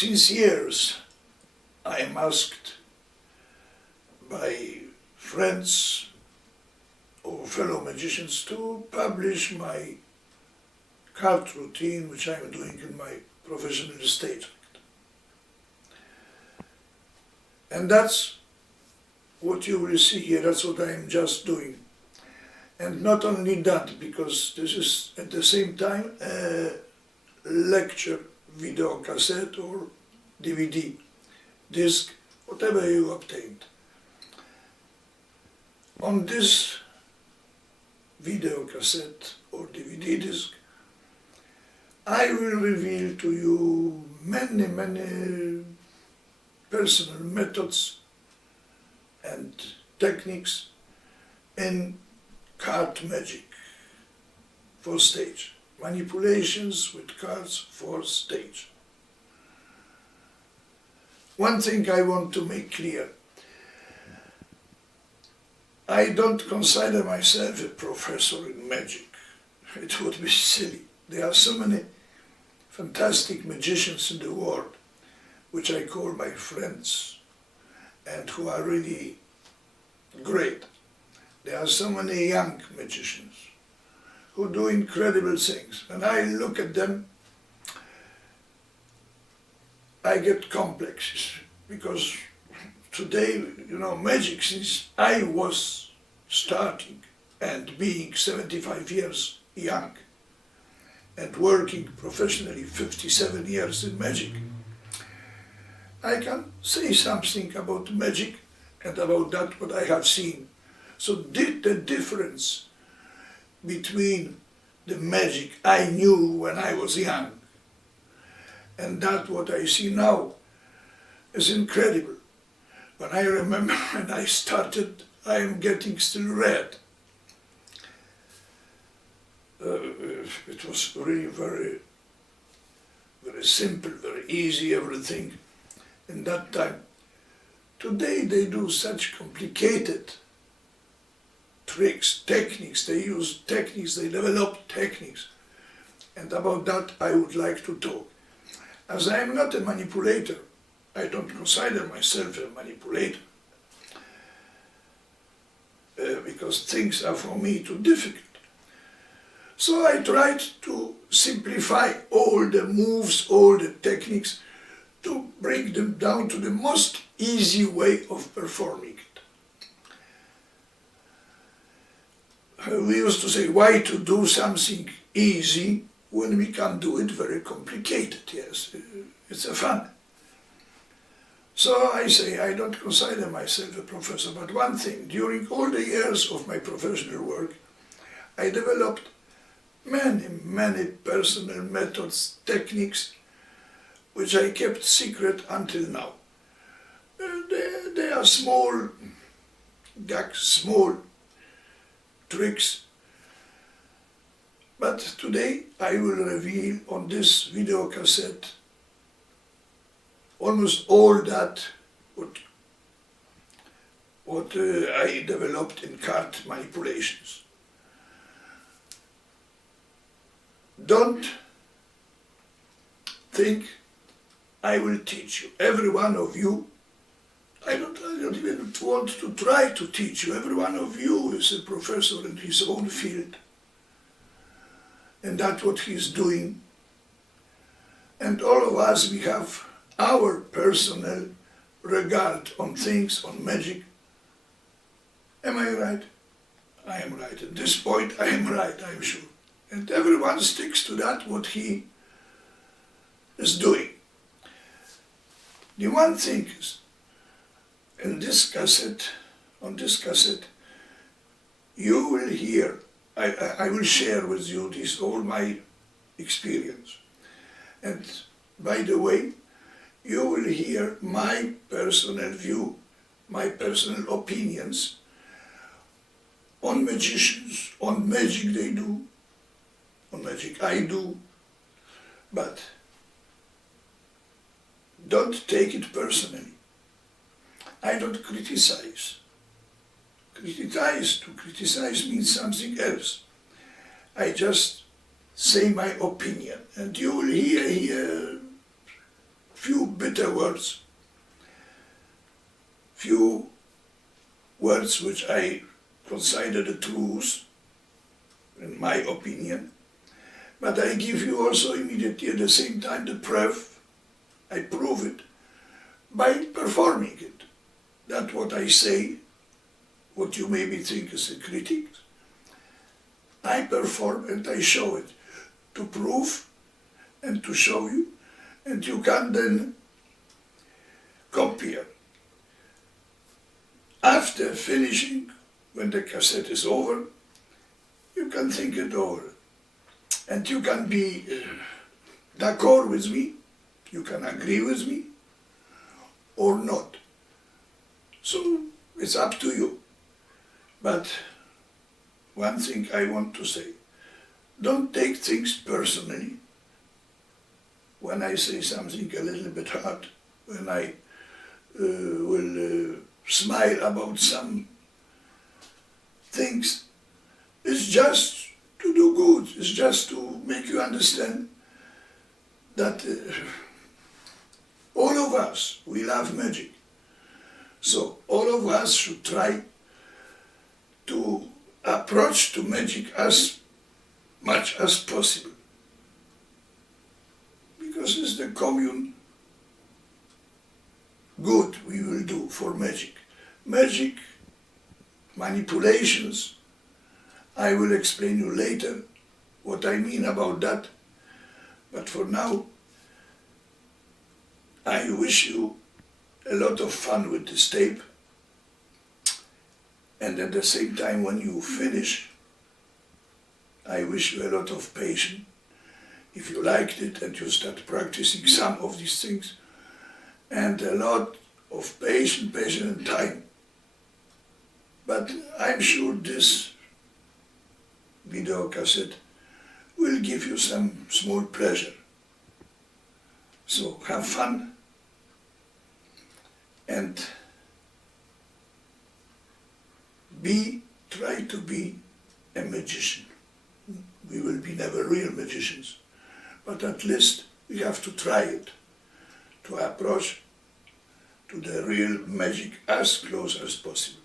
Since years I am asked by friends or fellow magicians to publish my card routine, which I am doing in my professional stage. And that's what you will see here, that's what I am just doing. And not only that, because this is at the same time a lecture video cassette or DVD, disc, whatever you obtained. On this video cassette or DVD disc, I will reveal to you many personal methods and techniques in card magic for stage. Manipulations with cards for stage. One thing I want to make clear. I don't consider myself a professor in magic. It would be silly. There are so many fantastic magicians in the world, which I call my friends, and who are really great. There are so many young magicians who do incredible things. When I look at them, I get complexes, because today, magic, since I was starting and being 75 years young and working professionally 57 years in magic, I can say something about magic and about that what I have seen. So did the difference between the magic I knew when I was young and that what I see now is incredible. When I remember when I started, I am getting still red. It was really very simple, very easy, everything in that time. Today they do such complicated tricks, techniques, they use techniques, they develop techniques. And about that I would like to talk. As I am not a manipulator, I don't consider myself a manipulator, because things are for me too difficult. So I tried to simplify all the moves, all the techniques, to bring them down to the most easy way of performing it. We used to say, why to do something easy when we can do it very complicated? Yes, it's a fun. So I say, I don't consider myself a professor, but one thing, during all the years of my professional work, I developed many personal methods, techniques, which I kept secret until now. They are small gags, small tricks, but today I will reveal on this video cassette almost all that what I developed in card manipulations. Don't think I will teach you. Every one of you, I don't even want to try to teach you. Every one of you is a professor in his own field. And that's what he's doing. And all of us, we have our personal regard on things, on magic. Am I right? I am right. At this point, I am right, I am sure. And everyone sticks to that, what he is doing. The one thing is, in this cassette, on this cassette, you will hear, I will share with you all my experience. And by the way, you will hear my personal view, my personal opinions on magicians, on magic they do, on magic I do, but don't take it personally. I don't criticize. To criticize means something else. I just say my opinion, and you will hear here few bitter words, few words which I consider the truth, in my opinion, but I give you also immediately at the same time the proof. I prove it by performing it. That what I say, what you maybe think is a critic, I perform and I show it to prove and to show you, and you can then compare. After finishing, when the cassette is over, you can think it over. And you can be d'accord with me, you can agree with me, or not. So it's up to you. But one thing I want to say, don't take things personally. When I say something a little bit hard, when I will smile about some things, it's just to do good, it's just to make you understand that all of us, we love magic. So all of us should try to approach to magic as much as possible. Because it's the common good we will do for magic. Magic, manipulations, I will explain you later what I mean about that. But for now, I wish you a lot of fun with this tape. And at the same time, when you finish, I wish you a lot of patience. If you liked it and you start practicing some of these things, and a lot of patience and time. But I'm sure this video cassette will give you some small pleasure. So have fun and try to be a magician. We will be never real magicians, but at least we have to try it, to approach to the real magic as close as possible.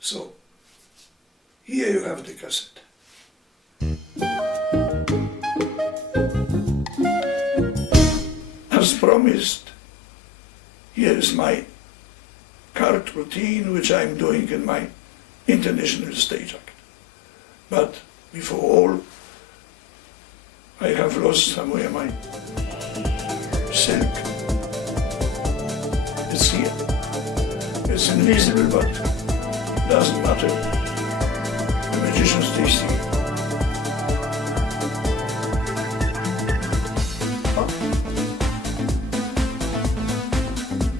So, here you have the cassette. As promised, here is my card routine which I'm doing in my international stage act. But before all, I have lost somewhere my silk. It's here. It's invisible, but doesn't matter. The magician stays here.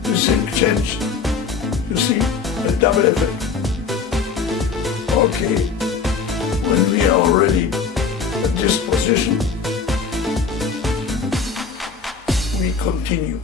The silk changed. You see, a double effect. Okay, when we are already at this position, we continue.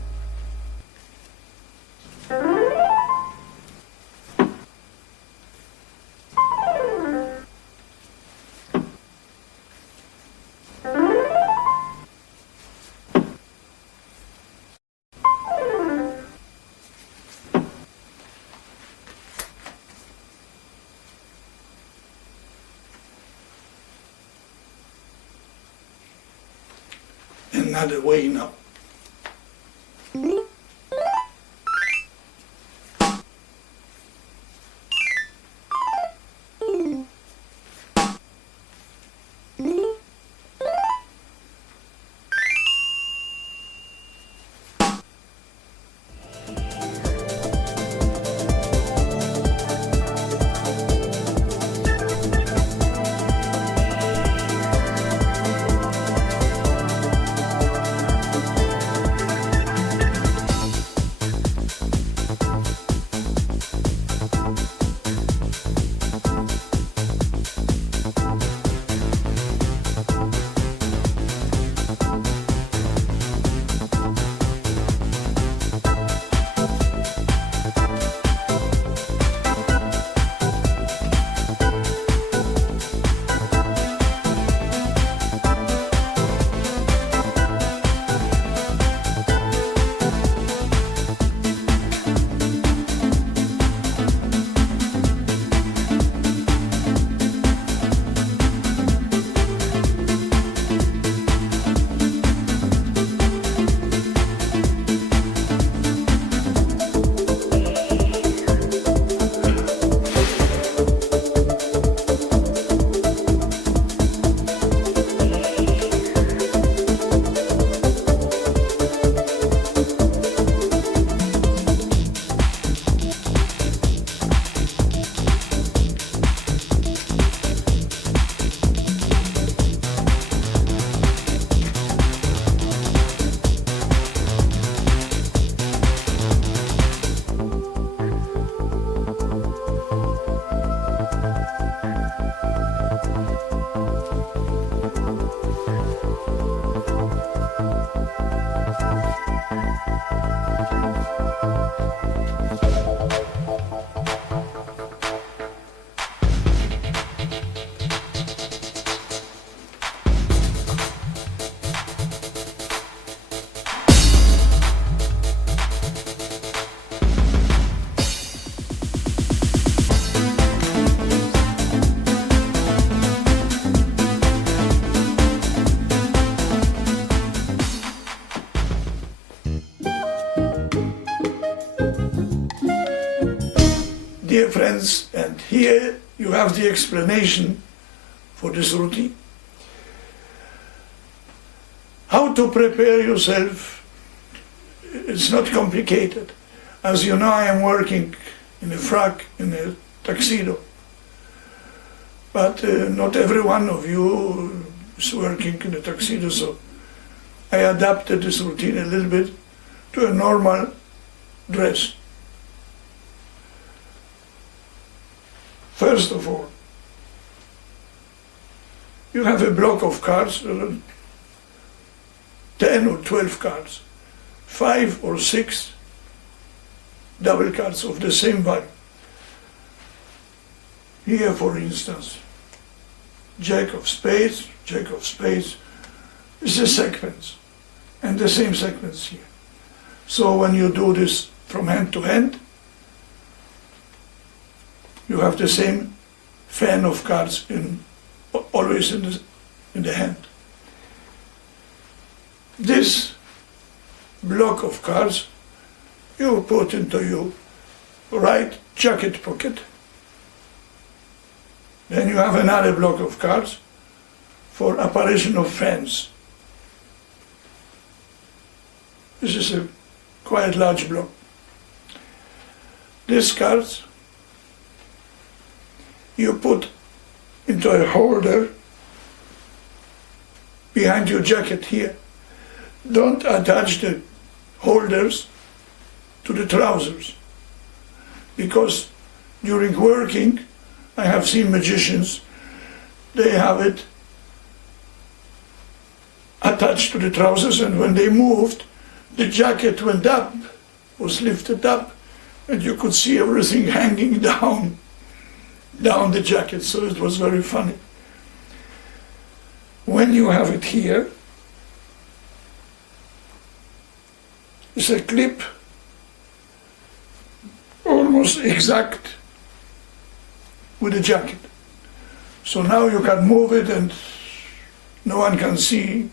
Another way now. Dear friends, and here you have the explanation for this routine. How to prepare yourself, it's not complicated. As you know, I am working in a frock, in a tuxedo. But not every one of you is working in a tuxedo, so I adapted this routine a little bit to a normal dress. First of all, you have a block of cards, 10 or 12 cards, 5 or 6 double cards of the same value. Here, for instance, Jack of spades is a sequence, and the same sequence here. So when you do this from hand to hand, you have the same fan of cards always in the hand. This block of cards you put into your right jacket pocket. Then you have another block of cards for apparition of fans. This is a quite large block. These cards you put into a holder behind your jacket here. Don't attach the holders to the trousers, because during working I have seen magicians, they have it attached to the trousers, and when they moved, the jacket went up, was lifted up, and you could see everything hanging down the jacket, so it was very funny. When you have it here, it's a clip almost exact with the jacket. So now you can move it and no one can see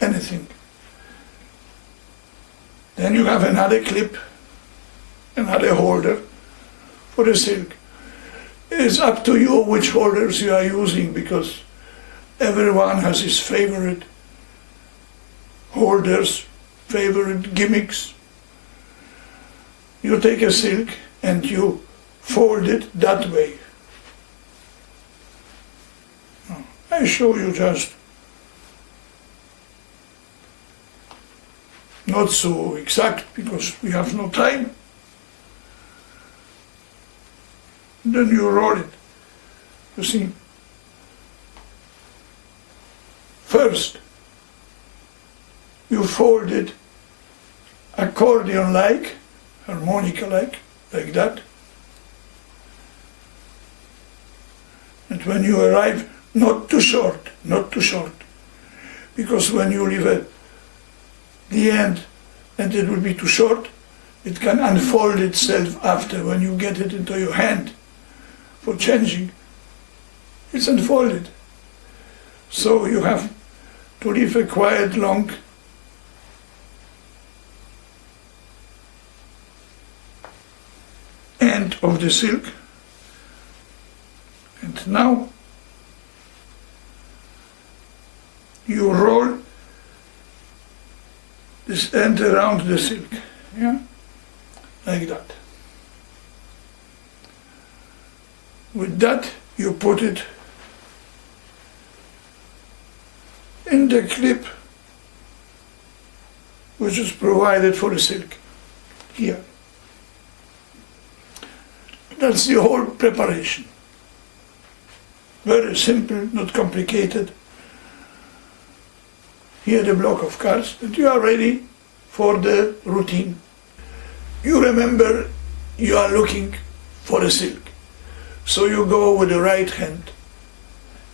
anything. Then you have another clip, another holder for the silk. It's up to you which holders you are using, because everyone has his favorite holders, favorite gimmicks. You take a silk and you fold it that way. I show you just not so exact because we have no time. Then you roll it. You see, first you fold it accordion-like, harmonica-like, like that. And when you arrive, not too short, because when you leave at the end and it will be too short, it can unfold itself after. When you get it into your hand for changing, it's unfolded. So you have to leave a quiet long end of the silk. And now you roll this end around the silk, yeah, like that. With that, you put it in the clip which is provided for the silk, here. That's the whole preparation. Very simple, not complicated. Here the block of cards, and you are ready for the routine. You remember you are looking for a silk. So you go with the right hand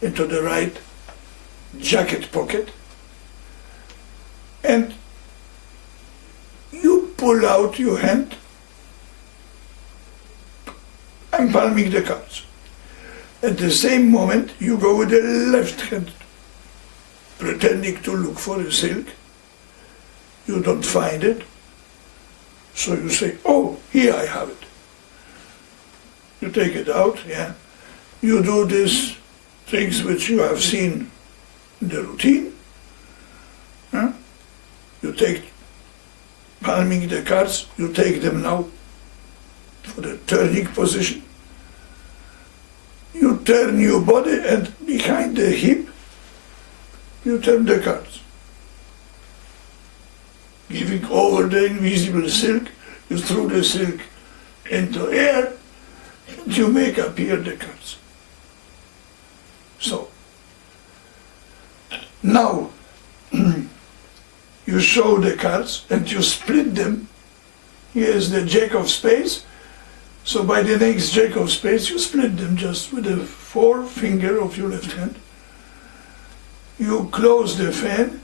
into the right jacket pocket and you pull out your hand and palming the cards. At the same moment you go with the left hand pretending to look for the silk. You don't find it, so you say, oh, here I have it. You take it out, yeah. You do these things which you have seen in the routine. Huh? You take palming the cards, you take them now for the turning position. You turn your body and behind the hip, you turn the cards. Giving over the invisible silk, you throw the silk into air and you make appear the cards. So, now you show the cards and you split them. Here is the Jack of Spades. So by the next Jack of Spades, you split them just with the forefinger of your left hand. You close the fan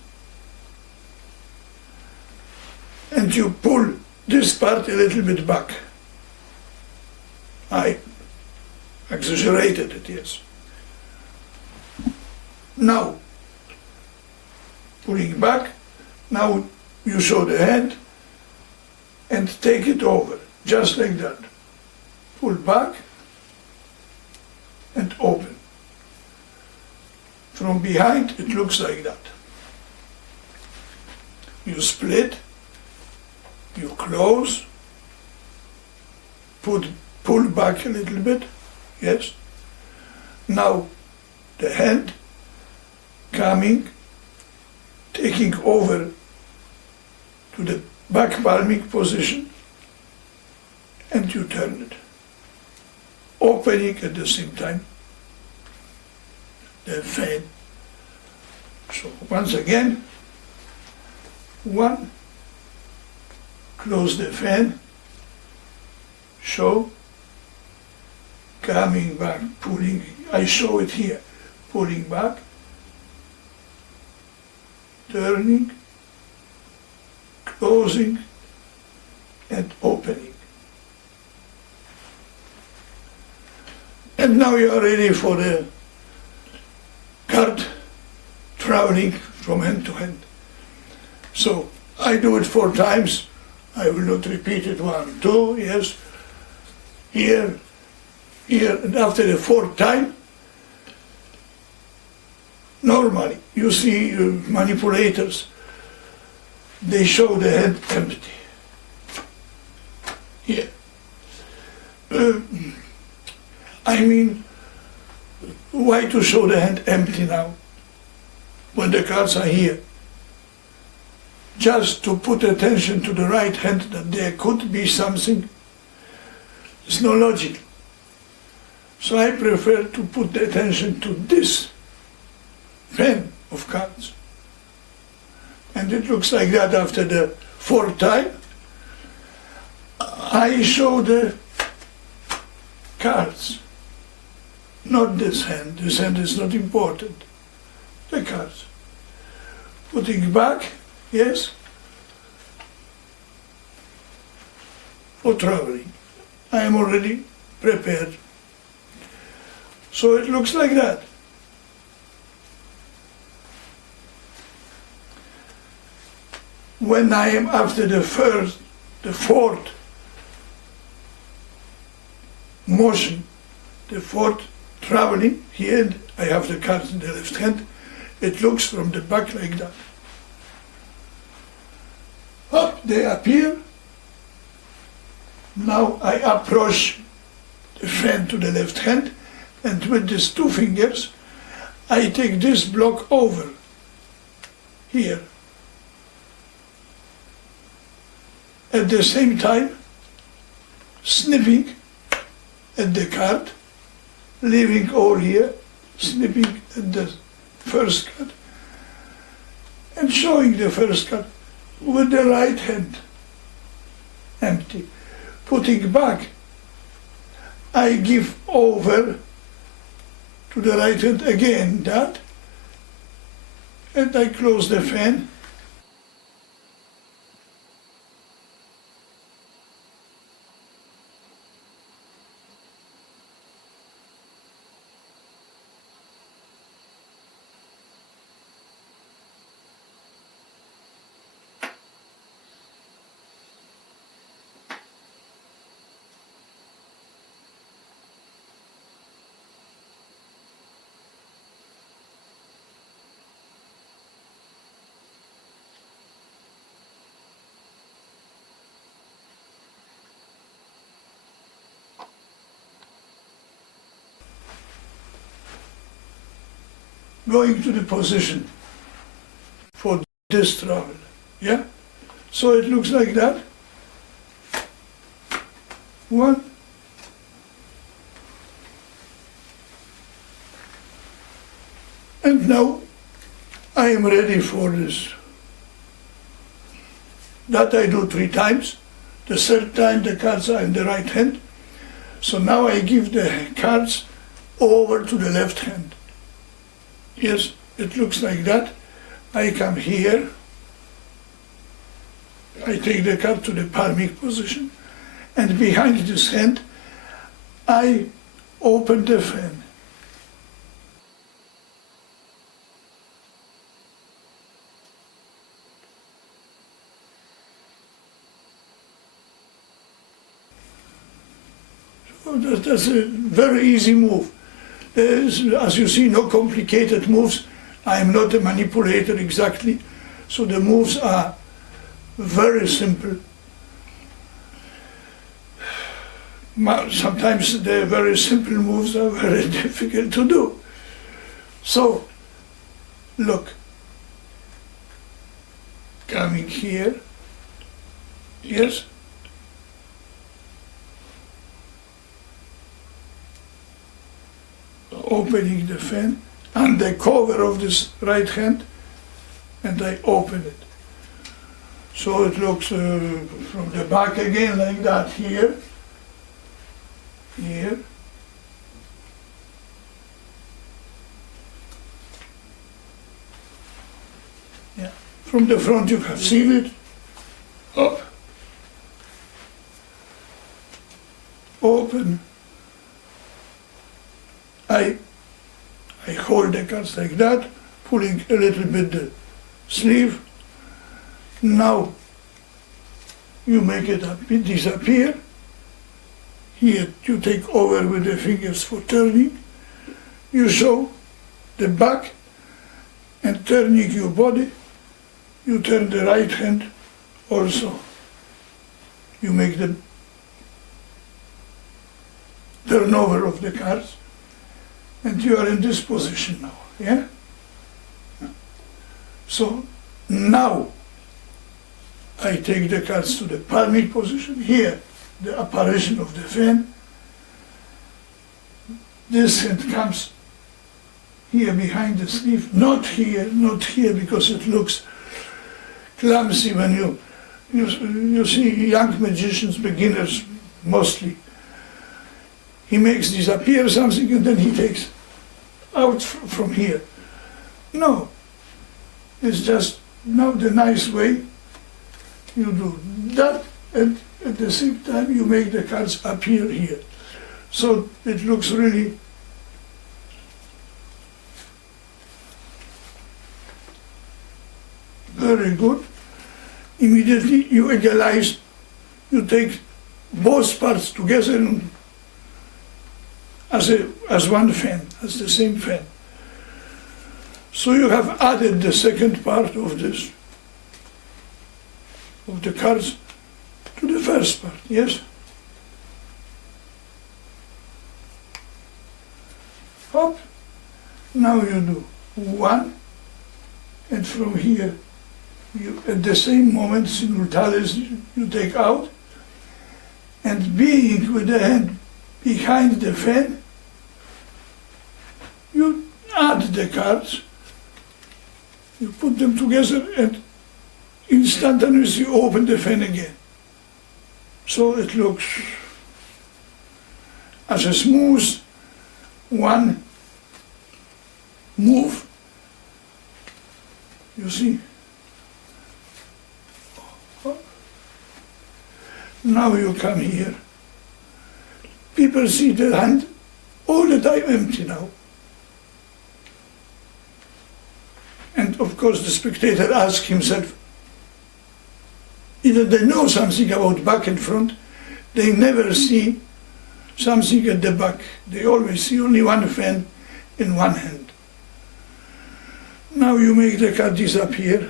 and you pull this part a little bit back. I exaggerated it, yes. Now, pulling back, now you show the hand and take it over, just like that. Pull back and open. From behind it looks like that. You split, you close, pull back a little bit, yes. Now the hand coming, taking over to the back palming position, and you turn it. Opening at the same time the fan. So once again, one, close the fan, show, coming back, pulling, I show it here, pulling back, turning, closing, and opening. And now you are ready for the card traveling from hand to hand. So I do it 4 times. I will not repeat it 1, 2, yes. Here, here, and after the 4th time, normally you see manipulators, they show the hand empty. Here. I mean, why to show the hand empty now, when the cards are here? Just to put attention to the right hand that there could be something. It's no logic. So I prefer to put the attention to this fan of cards. And it looks like that after the 4th time. I show the cards. Not this hand is not important. The cards. Putting back, yes, for traveling. I am already prepared. So it looks like that. When I am after the 4th motion, the 4th traveling, here I have the cards in the left hand, it looks from the back like that. Up, they appear. Now I approach the fan to the left hand, and with these 2 fingers, I take this block over here. At the same time, snipping at the card, leaving all here, snipping at the first card, and showing the first card with the right hand empty. Putting back, I give over to the right hand again that, and I close the fan. going to the position for this travel. Yeah? So it looks like that. 1. And now I am ready for this. That I do 3 times. The third time the cards are in the right hand. So now I give the cards over to the left hand. Yes, it looks like that. I come here. I take the card to the palmic position. And behind this hand, I open the fan. So that's a very easy move. There is, as you see, no complicated moves. I am not a manipulator exactly, so the moves are very simple. Sometimes the very simple moves are very difficult to do. So, look, coming here, yes, opening the fan and the cover of this right hand, and I open it. So it looks from the back again like that here, here, yeah. From the front you have seen it, up, open, I hold the cards like that, pulling a little bit the sleeve. Now you make it disappear. Here you take over with the fingers for turning. You show the back and turning your body. You turn the right hand also. You make the turnover of the cards. And you are in this position now, yeah? So now I take the cards to the palmic position. Here, the apparition of the fan. This hand comes here behind the sleeve, not here, because it looks clumsy when you see young magicians, beginners mostly. He makes disappear something and then he takes out from here. No, it's just now the nice way you do that, and at the same time you make the cards appear here. So it looks really very good. Immediately you egalize, you take both parts together and as one fan, as the same fan. So you have added the second part of this, of the cards, to the first part, yes? Hop. Now you do 1, and from here, you at the same moment, simultaneously, you take out, and being with the hand behind the fan, you add the cards, you put them together and instantaneously open the fan again. So it looks as a smooth one move, you see. Now you come here. People see the hand all the time empty now. And of course the spectator asks himself, either they know something about back and front, they never see something at the back. They always see only one fan in one hand. Now you make the card disappear.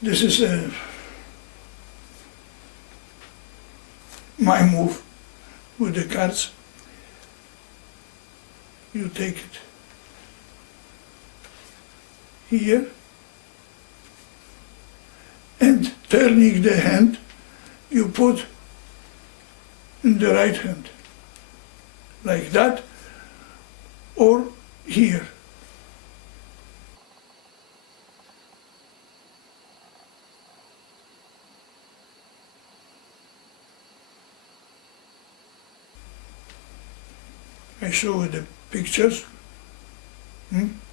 This is my move with the cards. You take it here, and turning the hand, you put in the right hand, like that, or here. I show you the pictures.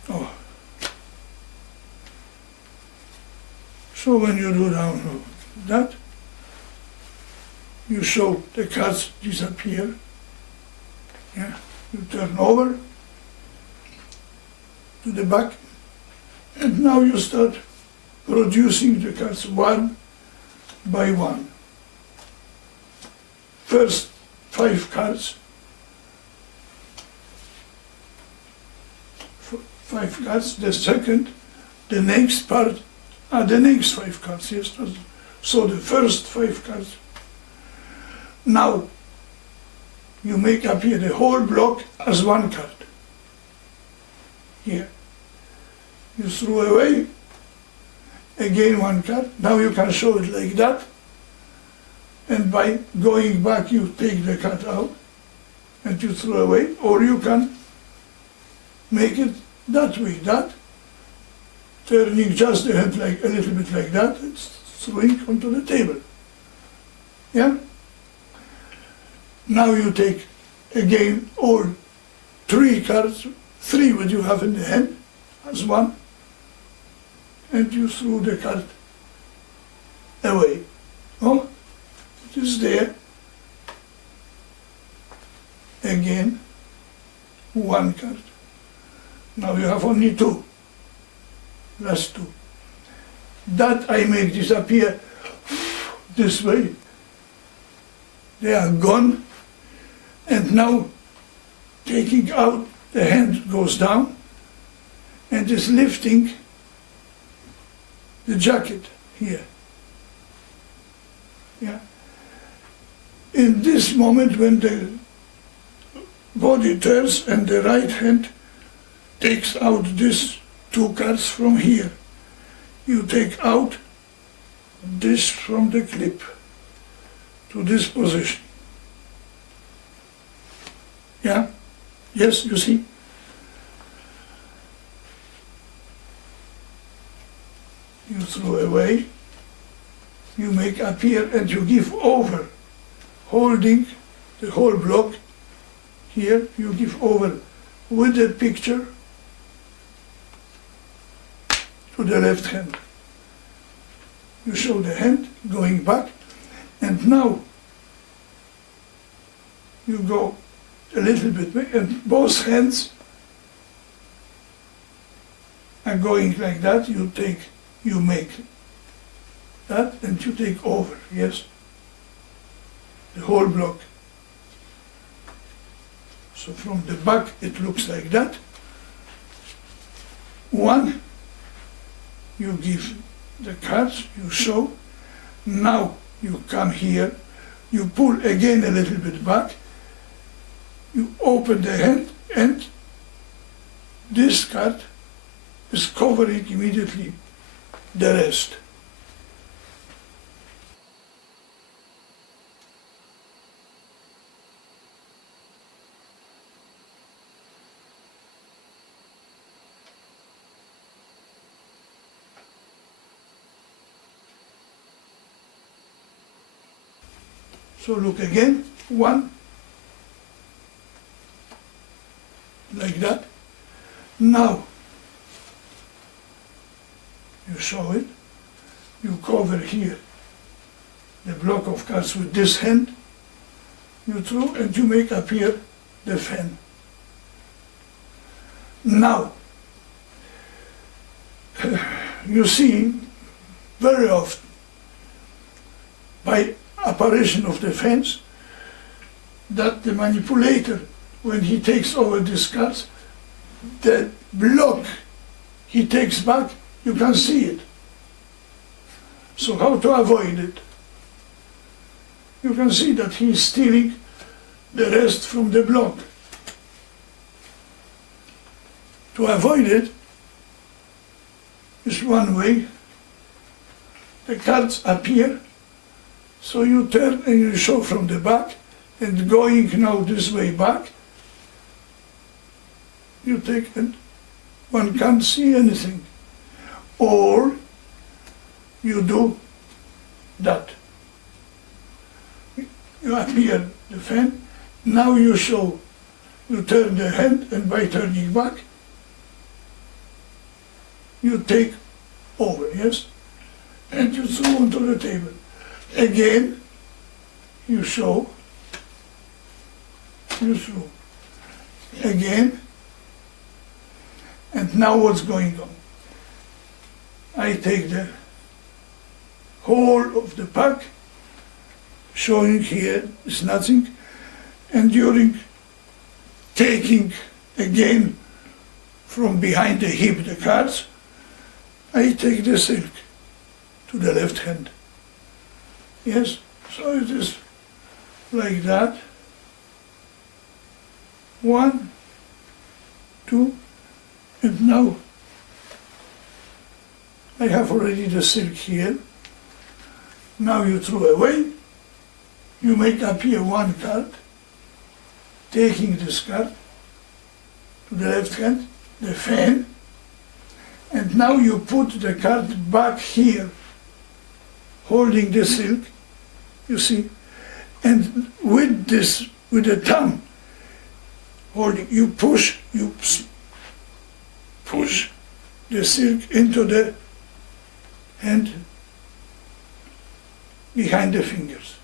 Oh. So when you do down that, you show the cards disappear. Yeah. You turn over to the back, and now you start producing the cards one by one. First 5 cards. 5 cards, the second, the next part are the next 5 cards, yes. So the first 5 cards. Now you make appear the whole block as 1 card. Here. You throw away, again 1 card. Now you can show it like that, and by going back you take the card out and you throw away, or you can make it that way, that, turning just the hand like a little bit like that, and throwing onto the table. Yeah? Now you take again all 3 cards, 3 what you have in the hand as 1, and you throw the card away. Oh, it is there. Again, 1 card. Now you have only 2, last 2. That I make disappear this way. They are gone, and now taking out, the hand goes down and is lifting the jacket here. Yeah. In this moment when the body turns and the right hand takes out these 2 cards from here, you take out this from the clip to this position. Yeah? Yes, you see? You throw away, you make appear, and you give over, holding the whole block here, you give over with the picture to the left hand. You show the hand going back, and now you go a little bit back, and both hands are going like that. You make that, and you take over, yes, the whole block. So from the back it looks like that. 1, you give the cards, you show. Now you come here, you pull again a little bit back, you open the hand, and this card is covering immediately the rest. So look again, 1, like that. Now you show it, you cover here the block of cards with this hand, you throw, and you make appear the fan. Now, you see very often by apparition of the fans that the manipulator, when he takes over these cards, the block he takes back, you can see it. So how to avoid it? You can see that he is stealing the rest from the block. To avoid it, is one way. The cards appear, so you turn and you show from the back, and going now this way back, you take and one can't see anything. Or you do that. You appear the fan, now you show, you turn the hand, and by turning back, you take over, yes? And you throw onto the table. Again, you show, you throw. Again, and now what's going on? I take the whole of the pack, showing here is nothing, and during taking again from behind the hip the cards, I take the silk to the left hand. Yes, so it is like that. 1, 2, and now I have already the silk here. Now you throw away, you make appear one card, taking this card to the left hand, the fan, and now you put the card back here, holding the silk, you see, and with this, with the thumb, holding, you push the silk into the hand behind the fingers.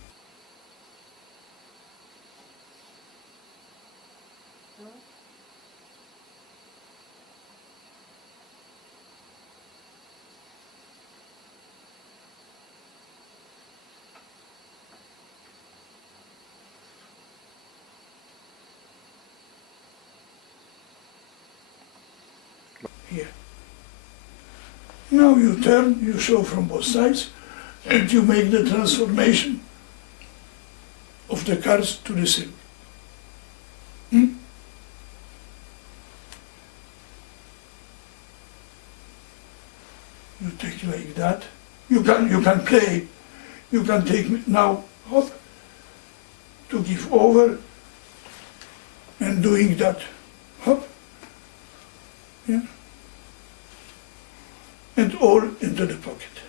Here. Now you turn, you show from both sides, and you make the transformation of the cards to the silk. You take like that. You can play. You can take now, hop, to give over, and doing that, hop, yeah, and all into the pocket.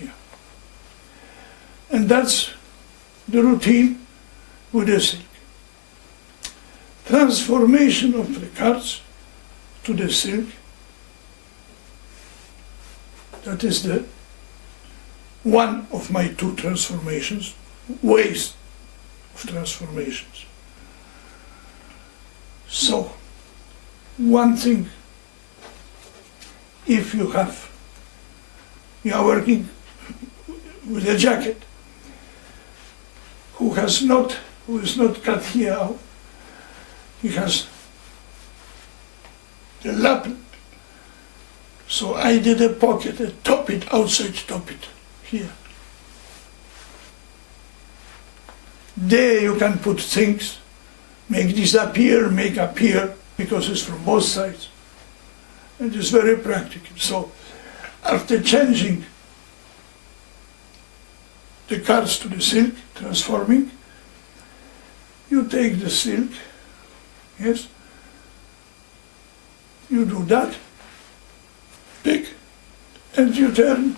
Yeah. And that's the routine with the silk. Transformation of the cards to the silk. That is the one of my two transformations, ways of transformations. So, one thing, if you are working with a jacket who is not cut here out, he has the lap. So I did a pocket, a top it, outside top it, here. There you can put things, make disappear, make appear, because it's from both sides. And it's very practical. So after changing the cards to the silk, transforming, you take the silk, yes, you do that, pick, and you turn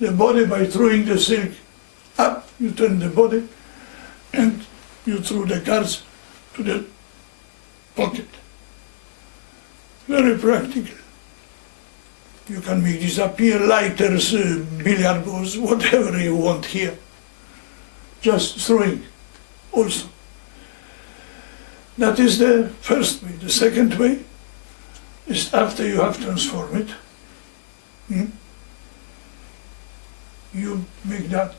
the body by throwing the silk up, you turn the body, and you throw the cards to the pocket. Very practical. You can make disappear lighters, billiard balls, whatever you want here. Just throwing also. That is the first way. The second way is after you have transformed it, you make that,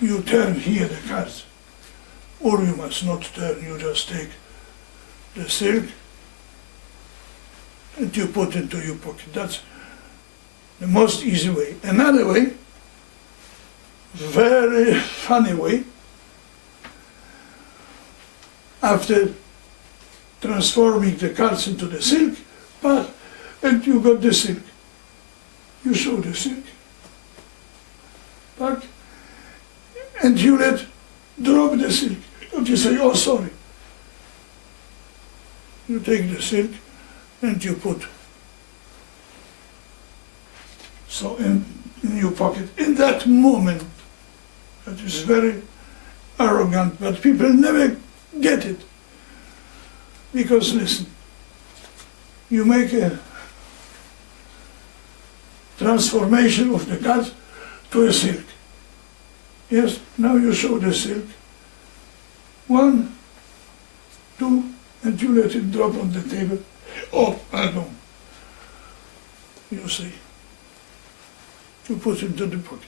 you turn here the cards, or you must not turn, you just take the silk and you put into your pocket. That's the most easy way. Another way very funny way. After transforming the cards into the silk, and you got the silk. You show the silk, and you drop the silk. And you say, oh, sorry. You take the silk and you put so in your pocket. In that moment, that is very arrogant, but people never get it. Because listen, you make a transformation of the cards to a silk. Yes, now you show the silk. 1, 2, and you let it drop on the table. Oh, pardon. You see. You put it into the pocket.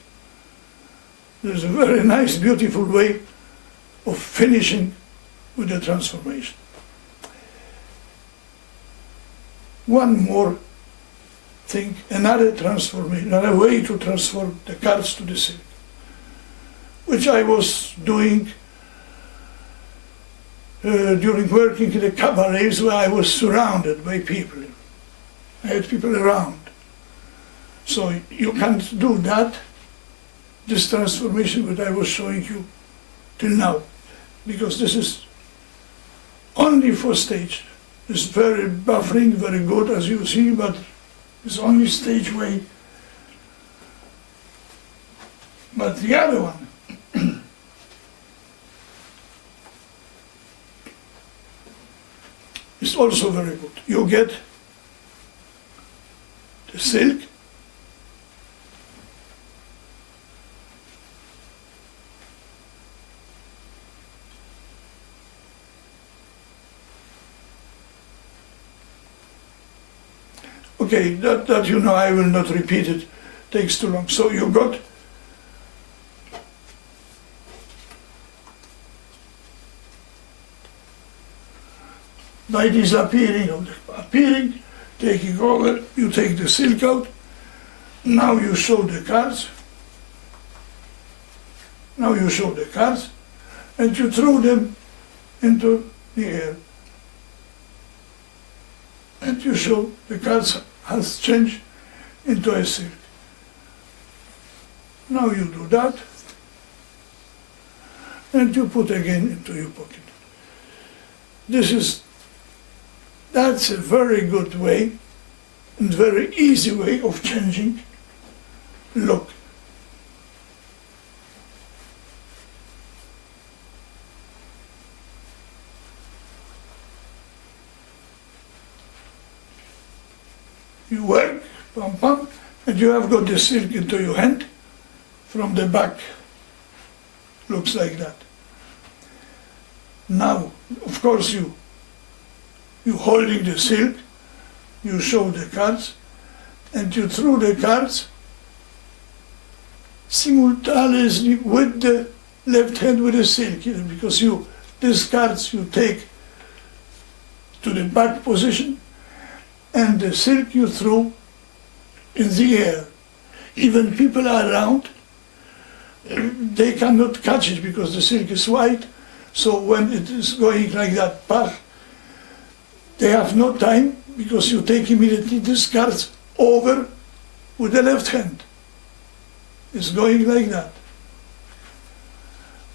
There's a very nice, beautiful way of finishing with the transformation. One more thing, another transformation, another way to transform the cards to the silk, which I was doing during working in the cabarets where I was surrounded by people. I had people around. So you can't do that, this transformation that I was showing you till now, because this is only for stage. It's very buffering, very good as you see, but it's only stage way. But the other one, is also very good. You get the silk, okay, that you know, I will not repeat it, takes too long. So you got by disappearing or appearing, taking over, you take the silk out. Now you show the cards. Now you show the cards, and you throw them into the air. And you show the cards has changed into a silk. Now you do that, and you put again into your pocket. That's a very good way and very easy way of changing look. You work, pam pam, and you have got the silk into your hand from the back. Looks like that. Now, of course, you holding the silk, you show the cards, and you throw the cards simultaneously with the left hand with the silk, because these cards you take to the back position, and the silk you throw in the air. Even people are around, they cannot catch it because the silk is white, so when it is going like that, pach, they have no time, because you take immediately these cards over with the left hand. It's going like that.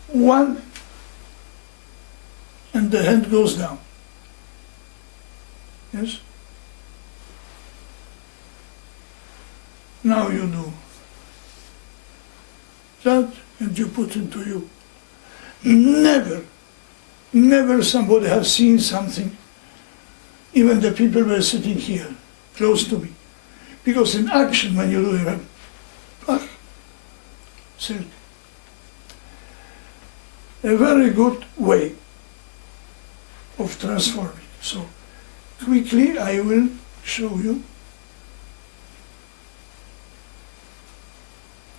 1, and the hand goes down. Yes? Now you do that, and you put into you. Never somebody has seen something. Even the people were sitting here, close to me. Because in action, when you do it, silk. A very good way of transforming. So, quickly I will show you.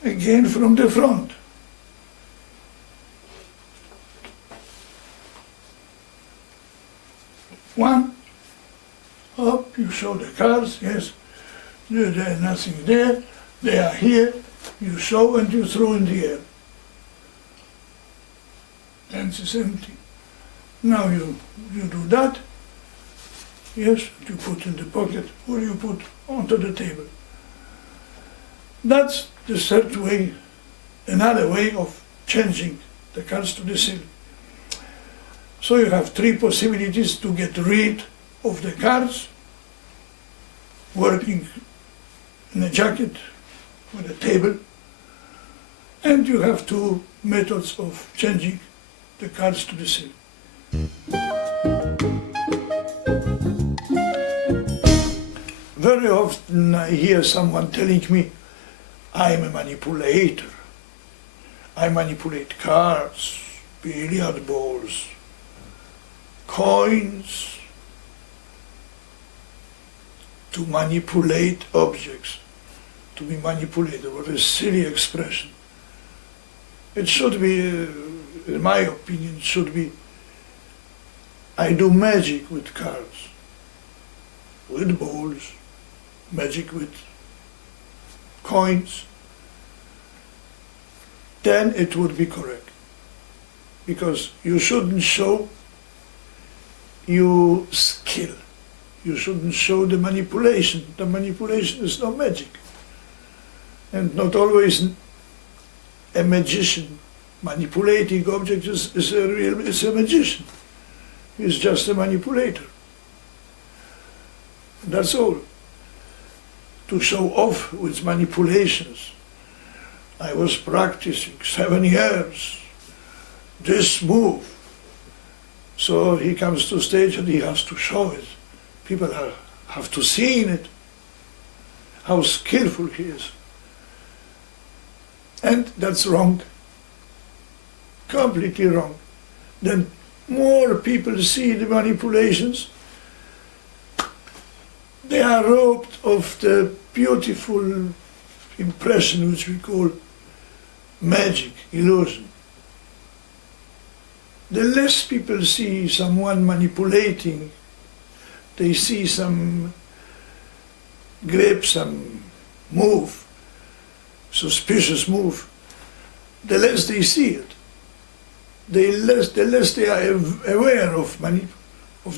Again from the front. One, up, you show the cards, yes, there is nothing there, they are here, you show and you throw in the air. hands is empty. Now you do that, yes, you put in the pocket or you put onto the table. That's the third way, another way of changing the cards to the seal. So you have three possibilities to get rid of the cards: working in a jacket with a table, and you have two methods of changing the cards to the seal. Very often I hear someone telling me, I'm a manipulator. I manipulate cards, billiard balls, coins, to manipulate objects, to be manipulated. What a silly expression. It should be, in my opinion, it should be, I do magic with cards, with balls, magic with coins. Then it would be correct. Because you shouldn't show your skill. You shouldn't show the manipulation. The manipulation is no magic. And not always a magician manipulating objects is a magician. He's just a manipulator. That's all. To show off with manipulations. I was practicing 7 years, this move. So he comes to stage and he has to show it. People have to see it, how skillful he is. And that's wrong, completely wrong. Then more people see the manipulations, they are robbed of the beautiful impression which we call magic, illusion. The less people see someone manipulating, they see some grip, some move, suspicious move, the less they see it. The less they are aware of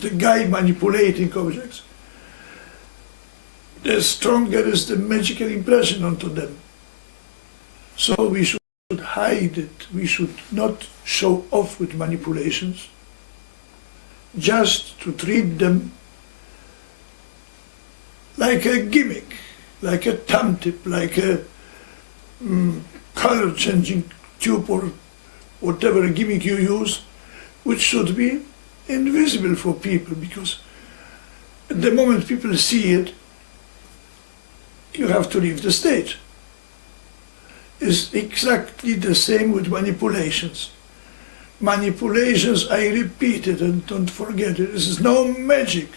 the guy manipulating objects, the stronger is the magical impression onto them. So we should hide it. We should not show off with manipulations, just to treat them like a gimmick, like a thumb tip, like a color-changing tube or whatever gimmick you use, which should be invisible for people, because at the moment people see it, you have to leave the stage. It's exactly the same with manipulations. Manipulations, I repeat it and don't forget it, this is no magic.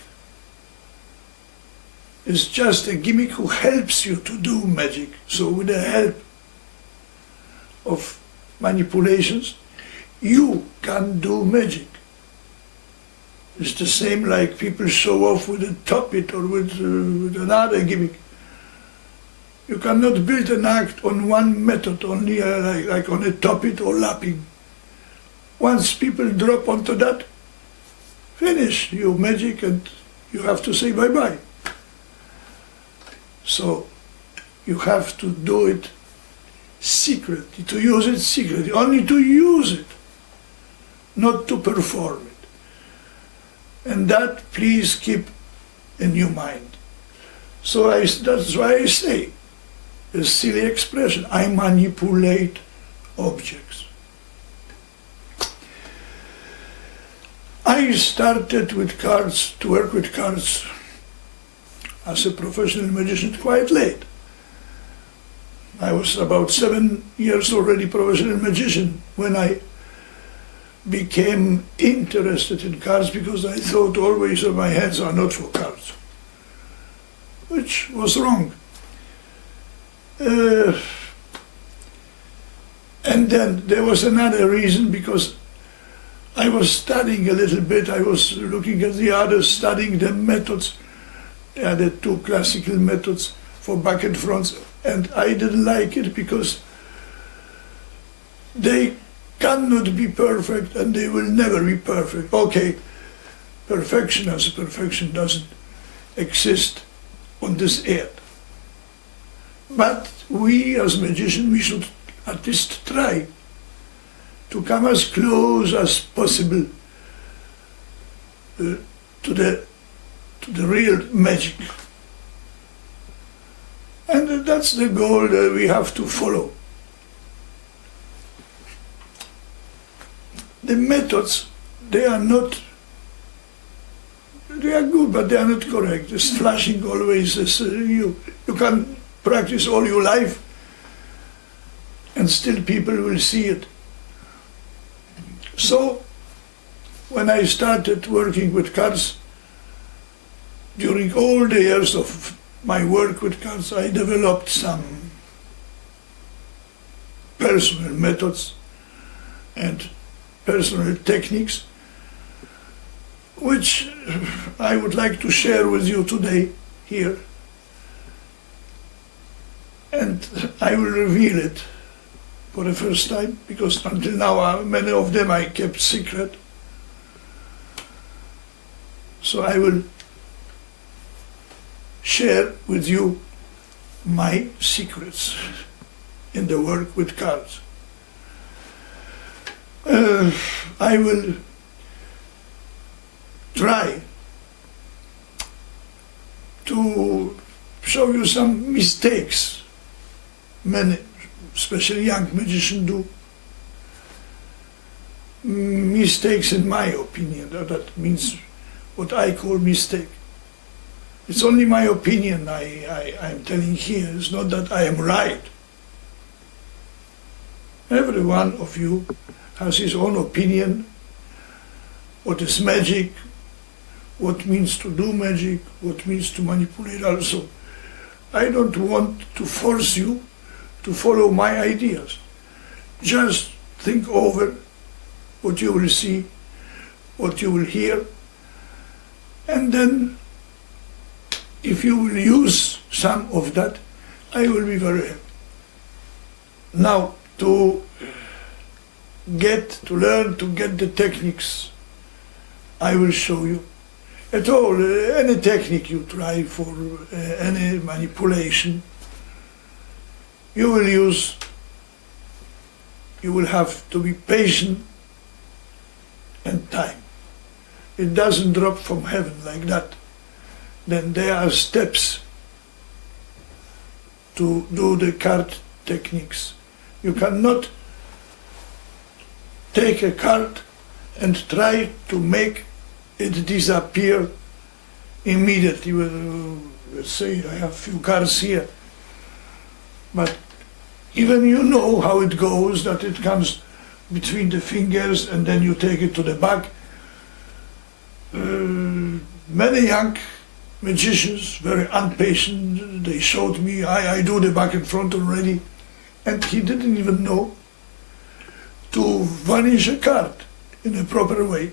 It's just a gimmick who helps you to do magic. So with the help of manipulations, you can do magic. It's the same like people show off with a tuppet or with another gimmick. You cannot build an act on one method only, like on a tuppet or lapping. Once people drop onto that, finish your magic and you have to say bye-bye. So you have to do it secretly, to use it secretly, only to use it, not to perform it. And that please keep in your mind. So that's why I say, a silly expression, I manipulate objects. I started with cards, to work with cards as a professional magician quite late. I was about 7 years already professional magician when I became interested in cards, because I thought always that my hands are not for cards, which was wrong. And then there was another reason, because I was studying a little bit, I was looking at the others, studying the methods. There are the two classical methods for back and fronts, and I didn't like it because they cannot be perfect and they will never be perfect. Okay, perfection as a perfection doesn't exist on this earth. But we as magicians, we should at least try to come as close as possible to the real magic. And that's the goal that we have to follow. The methods, they are good, but they are not correct. It's flashing always. You can practice all your life and still people will see it. So, when I started working with cards, during all the years of my work with cards, I developed some personal methods and personal techniques, which I would like to share with you today here. And I will reveal it for the first time, because until now many of them I kept secret. So I will share with you my secrets in the work with cards. I will try to show you some mistakes many, especially young magicians, do. Mistakes in my opinion, that means what I call mistake. It's only my opinion I'm telling here. It's not that I am right. Every one of you has his own opinion, what is magic, what means to do magic, what means to manipulate also. I don't want to force you to follow my ideas. Just think over what you will see, what you will hear, and then if you will use some of that, I will be very happy. Now, to learn to get the techniques I will show you. At all, any technique you try for any manipulation, you will have to be patient and time. It doesn't drop from heaven like that. Then there are steps to do the card techniques. You cannot take a card and try to make it disappear immediately. Let's say I have a few cards here, but even you know how it goes, that it comes between the fingers and then you take it to the back. Many young magicians, very impatient, they showed me, I do the back and front already, and he didn't even know to vanish a card in a proper way,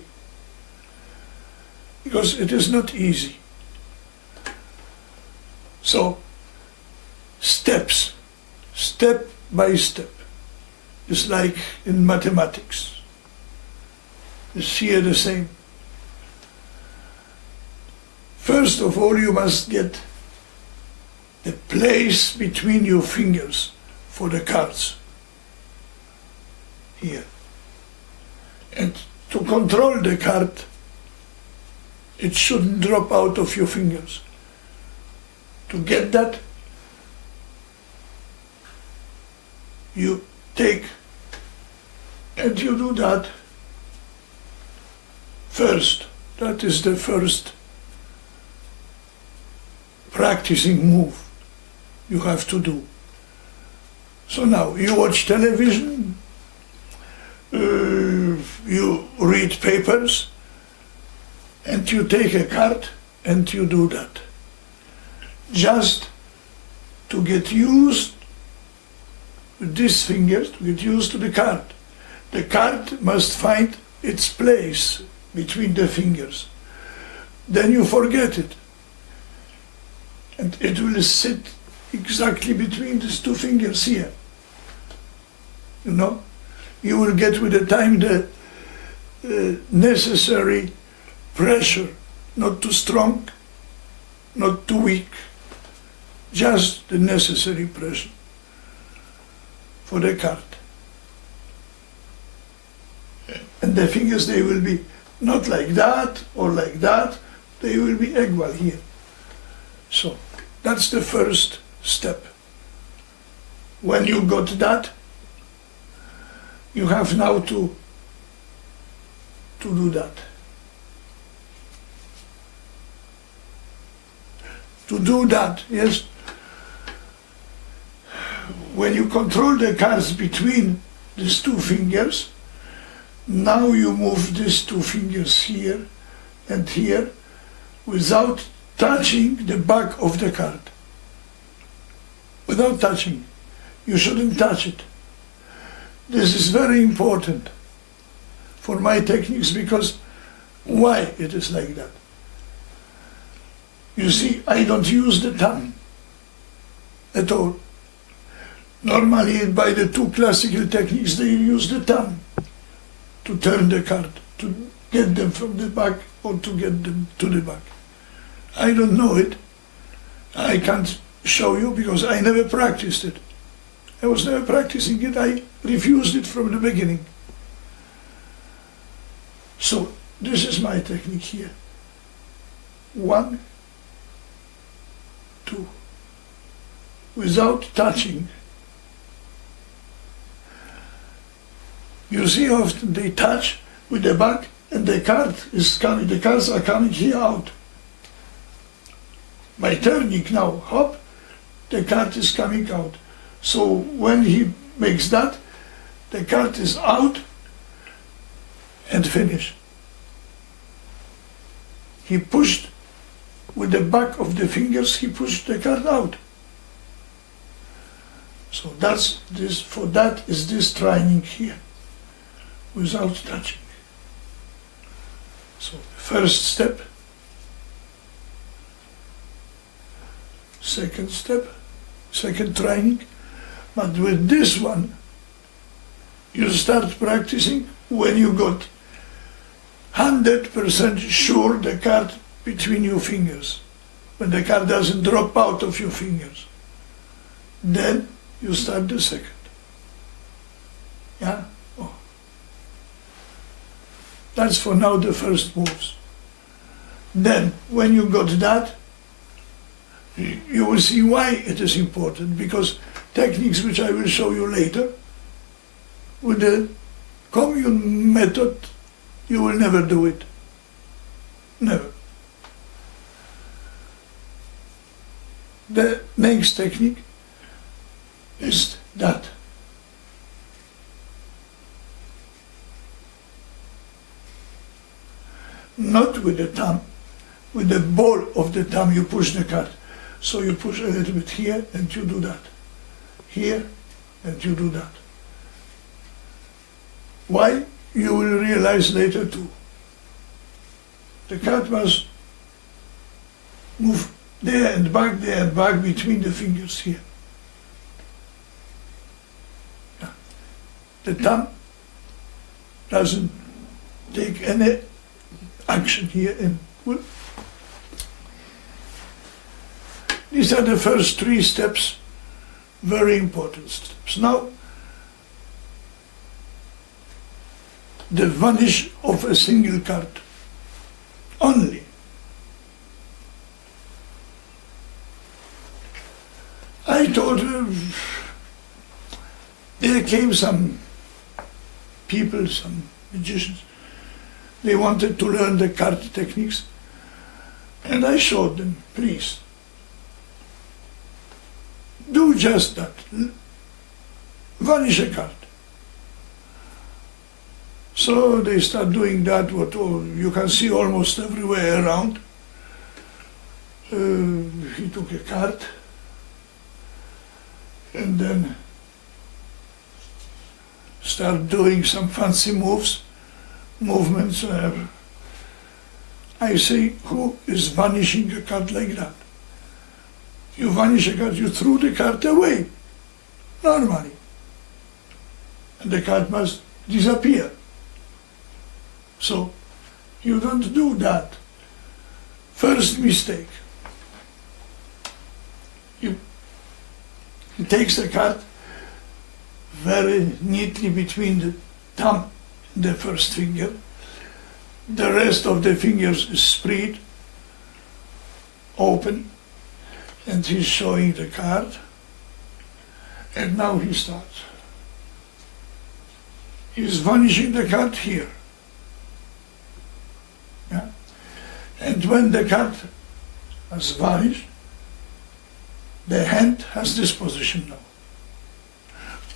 because it is not easy. So, steps, step by step. It's like in mathematics. It's here the same. First of all, you must get the place between your fingers for the cards. Here. And to control the card, it shouldn't drop out of your fingers. To get that, you take and you do that first. That is the first practicing move you have to do. So now you watch television, you read papers, and you take a card and you do that. Just to get used with these fingers, to get used to the card. The card must find its place between the fingers. Then you forget it. And it will sit exactly between these two fingers here. You know? you will get with the time the necessary pressure, not too strong, not too weak, just the necessary pressure for the card. And the fingers, they will be not like that or like that, they will be equal here. So that's the first step. When you got that, you have now to do that. To do that, yes. When you control the cards between these two fingers, now you move these two fingers here and here without touching the back of the card. Without touching. You shouldn't touch it. This is very important for my techniques, because why it is like that? You see, I don't use the thumb at all. Normally, by the two classical techniques, they use the thumb to turn the card, to get them from the back or to get them to the back. I don't know it. I can't show you because I never practiced it. I was never practicing it. I refused it from the beginning. So this is my technique here. 1, 2. Without touching. You see how often they touch with the back and the card is coming, the cards are coming here out. By turning now, hop, the card is coming out. So when he makes that, the card is out and finished. He pushed with the back of the fingers, he pushed the card out. So that's this, for that is this training here, without touching. So first step, second step, second training. But with this one, you start practicing when you got 100% sure the card between your fingers, when the card doesn't drop out of your fingers. Then you start the second. Yeah? Oh. That's for now the first moves. Then, when you got that, you will see why it is important, because techniques which I will show you later, with the commune method, you will never do it. Never. The next technique is that. Not with the thumb, with the ball of the thumb you push the card. So you push a little bit here and you do that. Here and you do that. Why? You will realize later too. The card must move there and back between the fingers here. Yeah. The thumb doesn't take any action here. These are the first 3 steps, very important steps. Now, the vanish of a single card only. I thought there came some people, some magicians, they wanted to learn the card techniques, and I showed them, please, do just that, vanish a card. So they start doing that, what you can see almost everywhere around. He took a card and then start doing some fancy movements. I say, who is vanishing a card like that? You vanish a card, you threw the card away, normally. And the card must disappear. So you don't do that. First mistake. He takes the card very neatly between the thumb and the first finger. The rest of the fingers is spread open, and he's showing the card. And now he starts. He's vanishing the card here. Yeah? And when the card has vanished, the hand has this position now.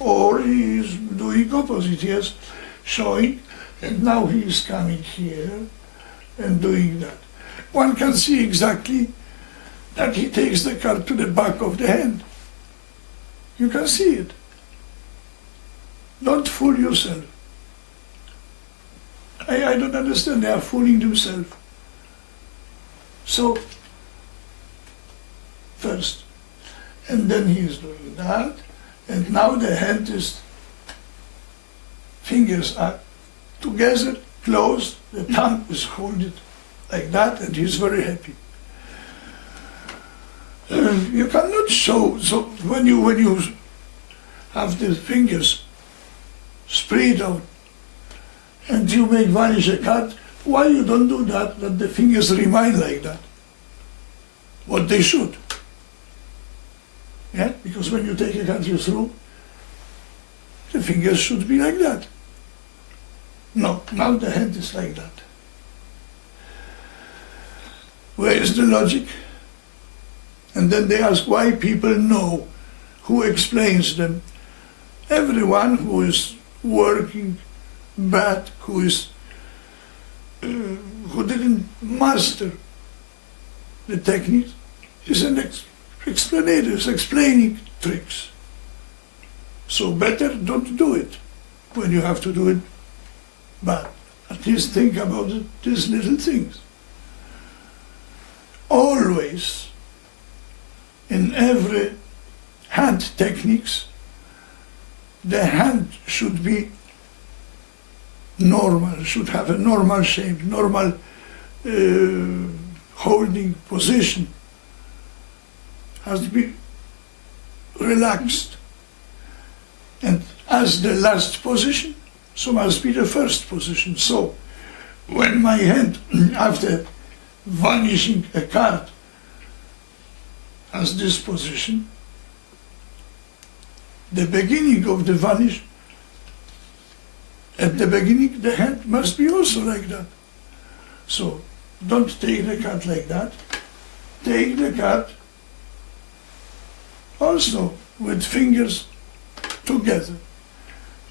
Or he is doing opposite, yes, showing, and now he is coming here and doing that. One can see exactly that he takes the card to the back of the hand. You can see it. Don't fool yourself. I don't understand, they are fooling themselves. So, first, and then he is doing that, and now the hand is, fingers are together, closed, the thumb is holding like that, and he's very happy. You cannot show, so when you have the fingers spread out and you make vanish a card, why you don't do that the fingers remain like that? What they should. Yeah, because when you take a card you throw, the fingers should be like that. No, now the hand is like that. Where is the logic? And then they ask why people know, who explains them. Everyone who is working bad, who didn't master the technique, is an explainer, is explaining tricks. So better don't do it when you have to do it bad. At least think about these little things. Always, in every hand techniques, the hand should be normal, should have a normal shape, normal holding position, has to be relaxed. And as the last position, so must be the first position. So when my hand, after vanishing a card, has this position, the beginning of the vanish, at the beginning the hand must be also like that. So don't take the card like that. Take the card also with fingers together.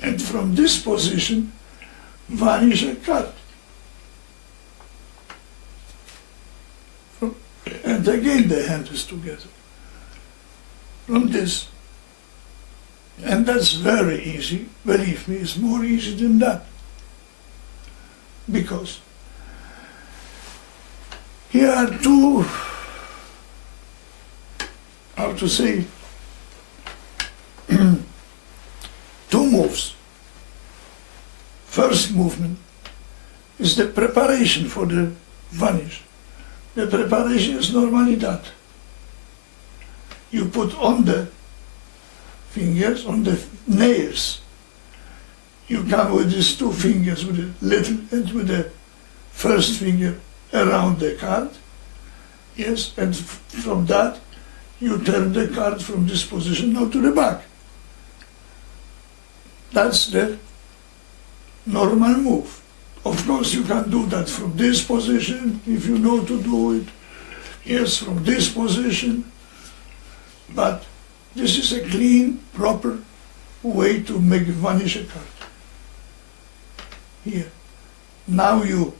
And from this position, vanish a card. And again the hand is together. From this. And that's very easy. Believe me, it's more easy than that. Because here are two, how to say, two moves. First movement is the preparation for the vanish. The preparation is normally that. You put on the fingers, on the nails. You come with these two fingers, with the little and with the first finger around the card. Yes, and from that you turn the card from this position now to the back. That's the normal move. Of course you can do that from this position, if you know to do it. Yes, from this position. But this is a clean, proper way to make vanish a card. Here. Now you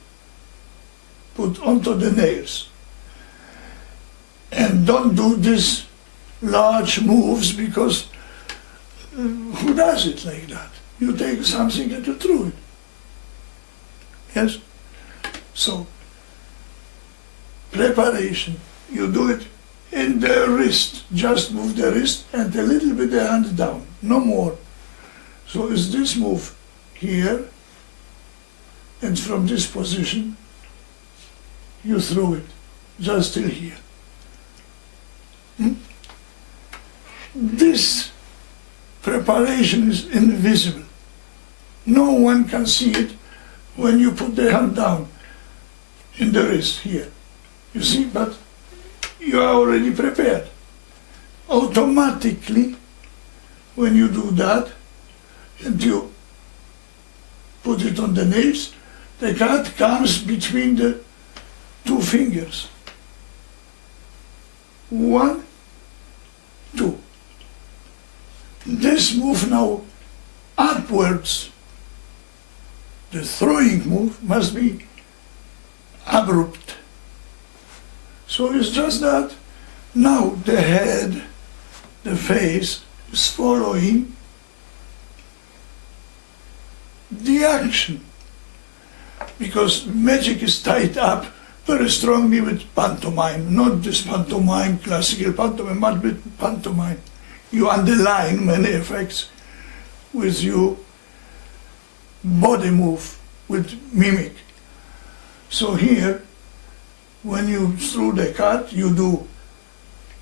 put onto the nails. And don't do these large moves, because who does it like that? You take something and you throw it. Yes? So, preparation. You do it in the wrist. Just move the wrist and a little bit the hand down. No more. So it's this move. here, and from this position you throw it, just till here. This preparation is invisible. No one can see it when you put the hand down in the wrist here. You see, but you are already prepared. Automatically, when you do that, and you put it on the nails, the card comes between the two fingers. 1, 2. This move now upwards, the throwing move must be abrupt. So it's just that now the head, the face is following the action, because magic is tied up very strongly with pantomime, not this pantomime, classical pantomime, but with pantomime. You underline many effects with your body move, with mimic. So here, when you throw the card, you do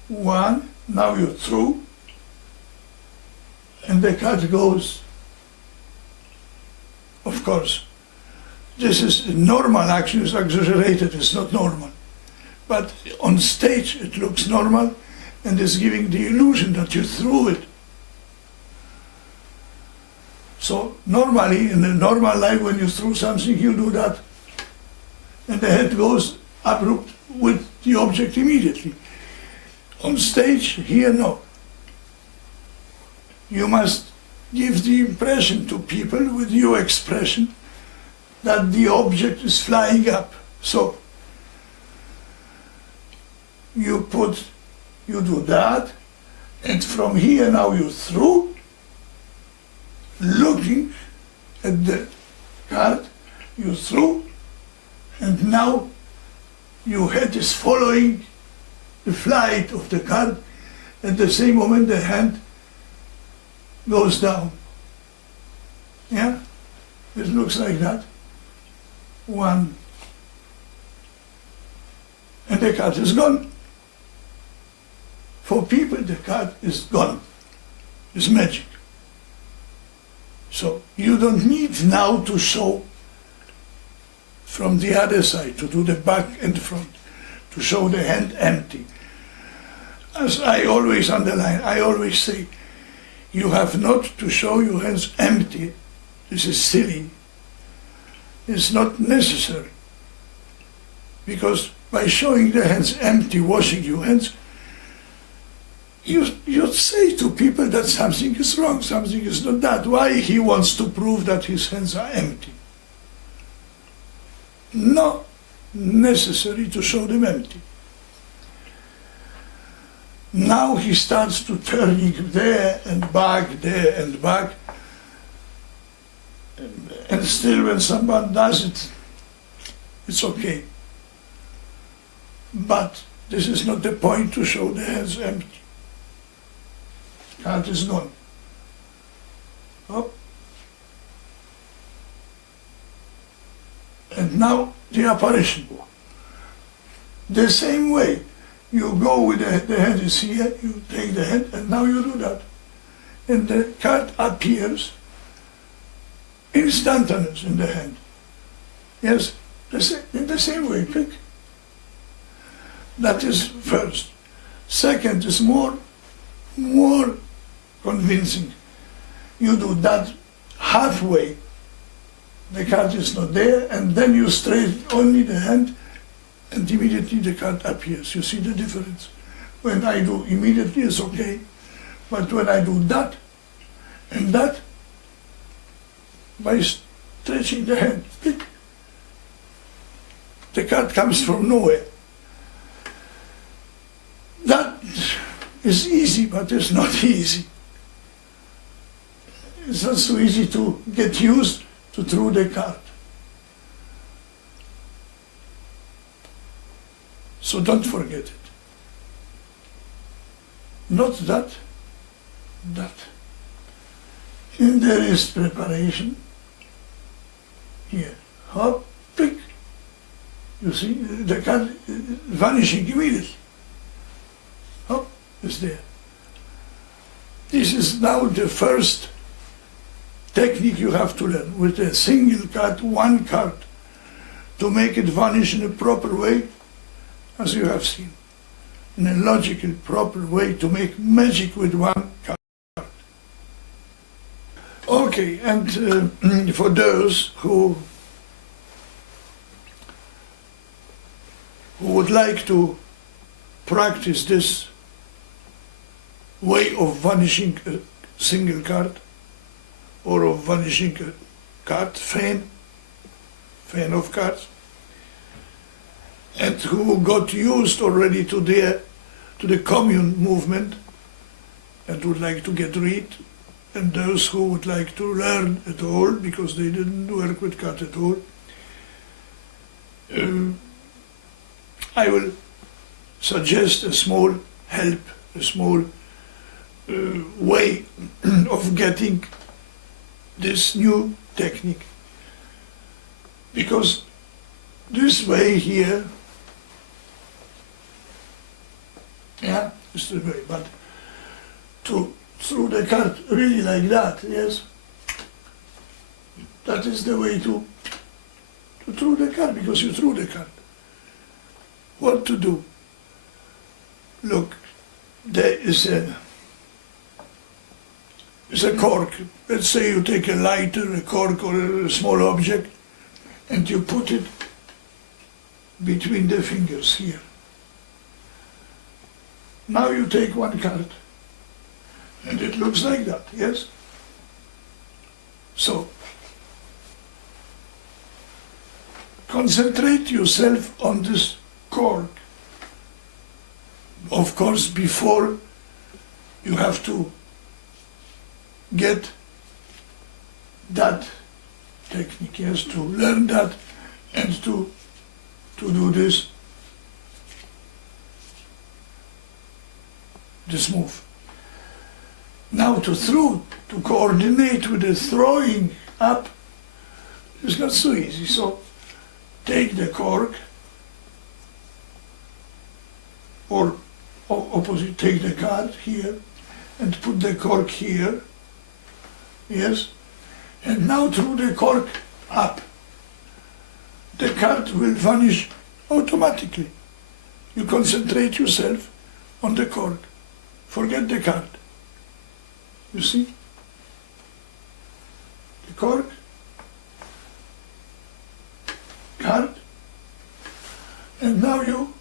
1, now you throw, and the card goes. Of course, this is normal action, it's exaggerated, it's not normal. But on stage it looks normal and is giving the illusion that you threw it. So normally, in the normal life, when you throw something, you do that. And the head goes abrupt with the object immediately. On stage, here, no. You must give the impression to people with your expression that the object is flying up. So you do that, and from here now you throw, looking at the card, you throw, and now your head is following the flight of the card. At the same moment the hand goes down. Yeah? It looks like that. 1. And the card is gone. For people, the card is gone. It's magic. So you don't need now to show from the other side, to do the back and front, to show the hand empty. As I always underline, I always say, you have not to show your hands empty. This is silly. It's not necessary. Because by showing the hands empty, washing your hands, you say to people that something is wrong, something is not that. Why he wants to prove that his hands are empty? Not necessary to show them empty. Now he starts to turning there and back, and still when someone does it, it's okay. But this is not the point to show the hands empty. Card is gone. Up. And now the apparition. The same way, you go with the hand is here, you take the hand, and now you do that. And the card appears instantaneous in the hand. Yes, in the same way, pick. That is first. Second is more convincing. You do that halfway, the card is not there, and then you straighten only the hand, and immediately the card appears. You see the difference? When I do immediately, it's okay. But when I do that and that, by stretching the hand, pick, the card comes from nowhere. That is easy, but it's not easy. It's not so easy to get used to throw the card. So don't forget it. Not that, that. And there is preparation, here, hop, pick. You see, the card vanishing immediately. Hop, it's there. This is now the first technique you have to learn, with a single card, one card, to make it vanish in a proper way, as you have seen. In a logical, proper way to make magic with one card. Okay, and for those who would like to practice this way of vanishing a single card, or of vanishing a card, fan of cards, and who got used already to the commune movement and would like to get rid, and those who would like to learn at all because they didn't work with cards at all, I will suggest a small help, a small way of getting this new technique. Because this way here, yeah, is the way, but to throw the card really like that, yes, that is the way to throw the card, because you threw the card. What to do? Look, there is a cork. Let's say you take a lighter, a cork, or a small object, and you put it between the fingers here. Now you take one card, and it looks like that, yes? So, concentrate yourself on this cork. Of course, before you have to get that technique, yes, to learn that and to do this move. Now to coordinate with the throwing up is not so easy. So take the cork, or opposite, take the card here and put the cork here, yes, and now throw the cork up. The card will vanish automatically. You concentrate yourself on the cork. Forget the card. You see? The cork, card, and now you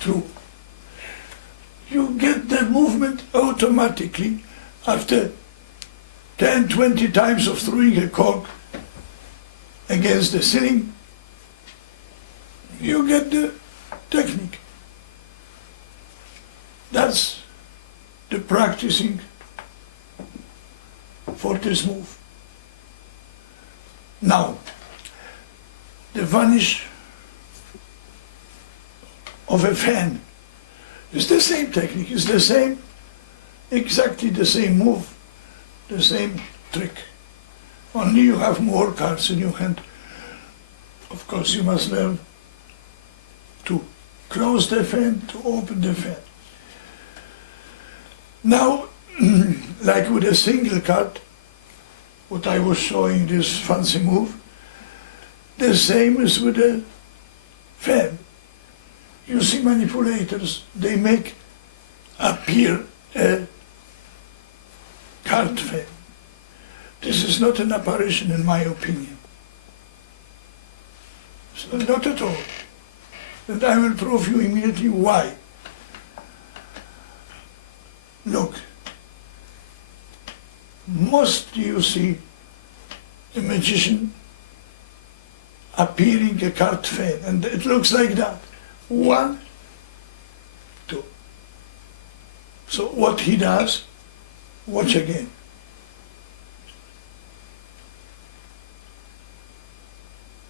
throw. You get the movement automatically after 10, 20 times of throwing a cork against the ceiling. You get the technique. That's the practicing for this move. Now, the vanish of a fan is the same technique, it's the same, exactly the same move, the same trick. Only you have more cards in your hand. Of course, you must learn to close the fan, to open the fan. Now, like with a single card, what I was showing, this fancy move, the same is with a fan. You see manipulators, they make appear a card fan. This is not an apparition in my opinion. So not at all. And I will prove you immediately why. Look, mostly you see a magician appearing a card fan, and it looks like that. 1, 2. So what he does, watch again.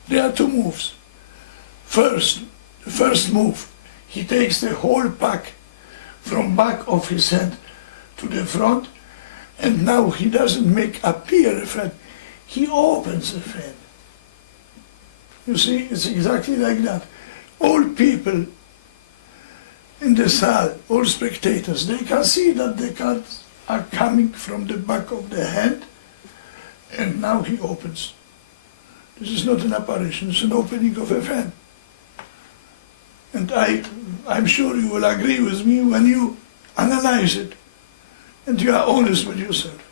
There are two moves. The first move, he takes the whole pack from back of his hand to the front, and now he doesn't make appear a fan, he opens the fan. You see, it's exactly like that. All people in the saal, all spectators, they can see that the cards are coming from the back of the hand, and now he opens. This is not an apparition, it's an opening of a fan. And I'm sure you will agree with me when you analyze it and you are honest with yourself.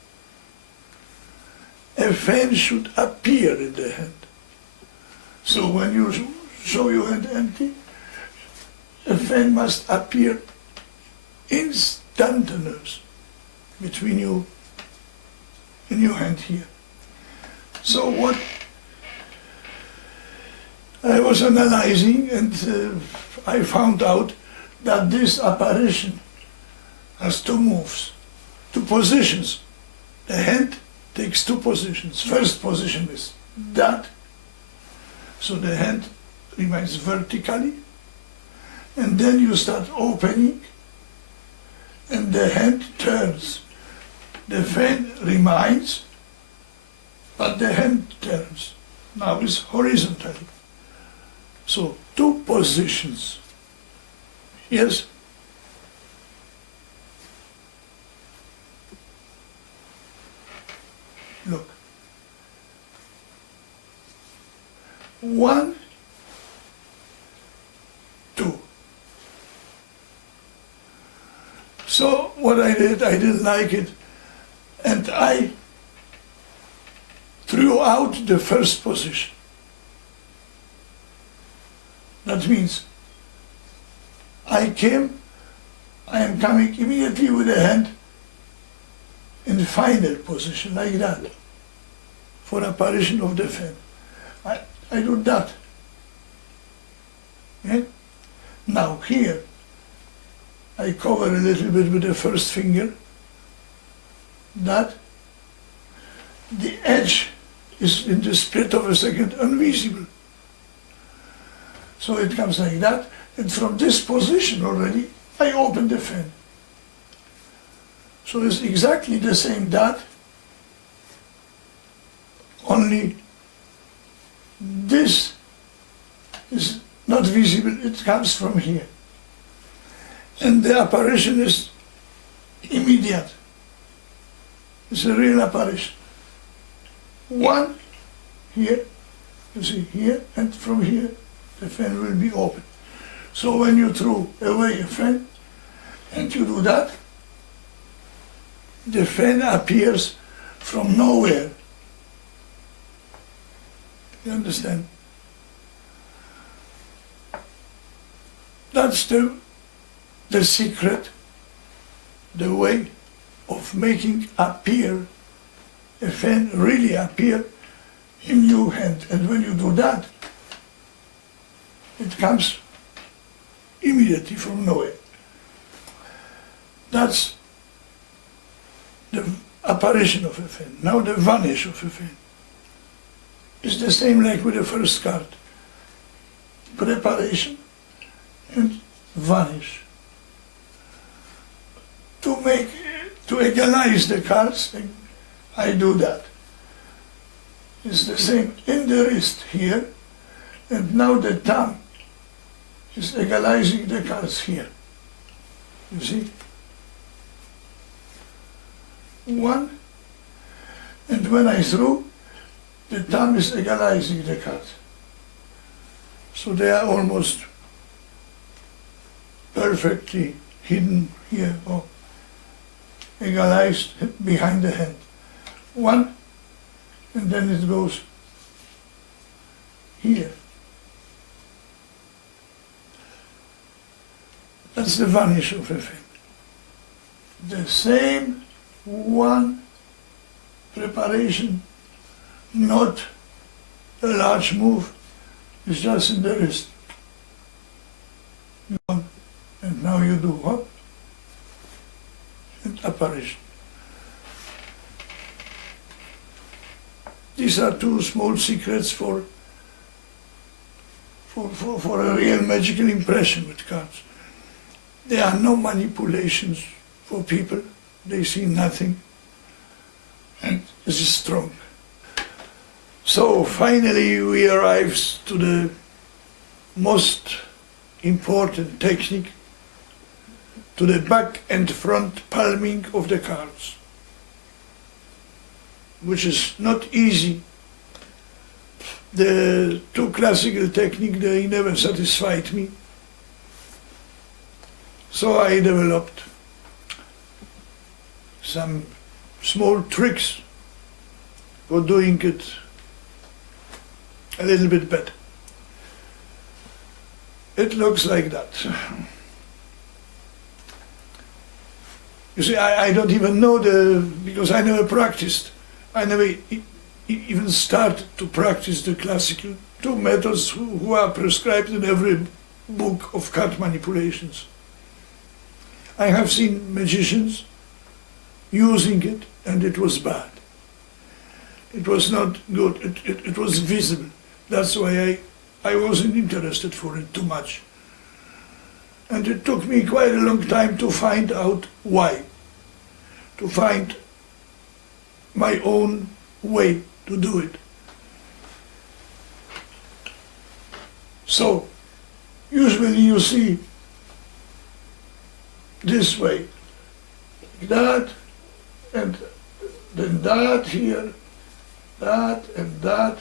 A fan should appear in the hand. So when you show your hand empty, a fan must appear instantaneous between you and your hand here. So what I was analyzing, and I found out that this apparition has two moves, two positions. The hand takes two positions. First position is that, so the hand remains vertically, and then you start opening, and the hand turns. The fan remains, but the hand turns. Now it's horizontally. So two positions. Yes? Look. 1, 2. So what I did, I didn't like it, and I threw out the first position. That means I am coming immediately with the hand in final position, like that, for apparition of the fan. I do that. Okay? Now here, I cover a little bit with the first finger, that the edge is in the split of a second invisible. So it comes like that, and from this position already, I open the fan. So it's exactly the same dot, only this is not visible, it comes from here. And the apparition is immediate. It's a real apparition. One here, you see here, and from here the fan will be open. So when you throw away a fan and you do that, the fan appears from nowhere. You understand? That's the secret, the way of making appear a fan really appear in your hand. And when you do that, it comes immediately from nowhere. That's the apparition of a fan. Now the vanish of a fan. It's the same like with the first card. Preparation and vanish. To egalize the cards, I do that. It's the same in the wrist here, and now the thumb is egalizing the cards here. You see? One, and when I throw, the thumb is egalizing the cards. So they are almost perfectly hidden here, or egalized behind the hand. One, and then it goes here. That's the vanish of a fan. The same one preparation, not a large move, is just in the wrist. And now you do what? And apparition. These are two small secrets for a real magical impression with cards. There are no manipulations for people. They see nothing. And this is strong. So finally we arrive to the most important technique, to the back and front palming of the cards, which is not easy. The two classical techniques, they never satisfied me. So I developed some small tricks for doing it a little bit better. It looks like that. You see, I don't even know because I never practiced. I never even started to practice the classical two methods who are prescribed in every book of card manipulations. I have seen magicians using it, and it was bad. It was not good. It was visible. That's why I wasn't interested for it too much. And it took me quite a long time to find out why, to find my own way to do it. So, usually you see this way, like that, and then that here, that and that,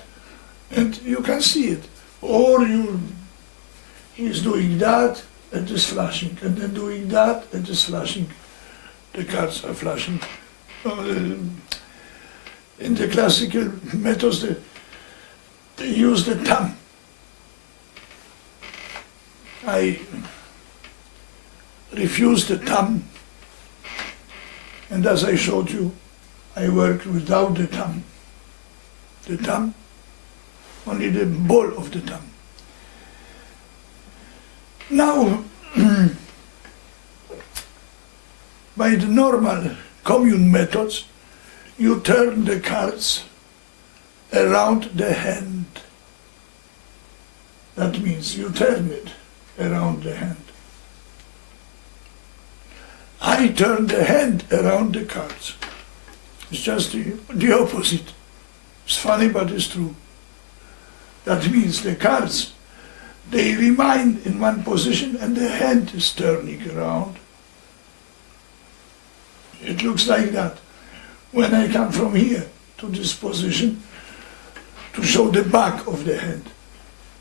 and you can see it. Or he's doing that and is flashing, and then doing that and is flashing. The cards are flashing. In the classical methods, they use the thumb. I refused the thumb, and as I showed you, I worked without the thumb. The thumb, only the ball of the thumb. Now, by the normal commune methods, you turn the cards around the hand. That means you turn it around the hand. I turn the hand around the cards. It's just the opposite. It's funny, but it's true. That means the cards, they remain in one position and the hand is turning around. It looks like that. When I come from here to this position to show the back of the hand,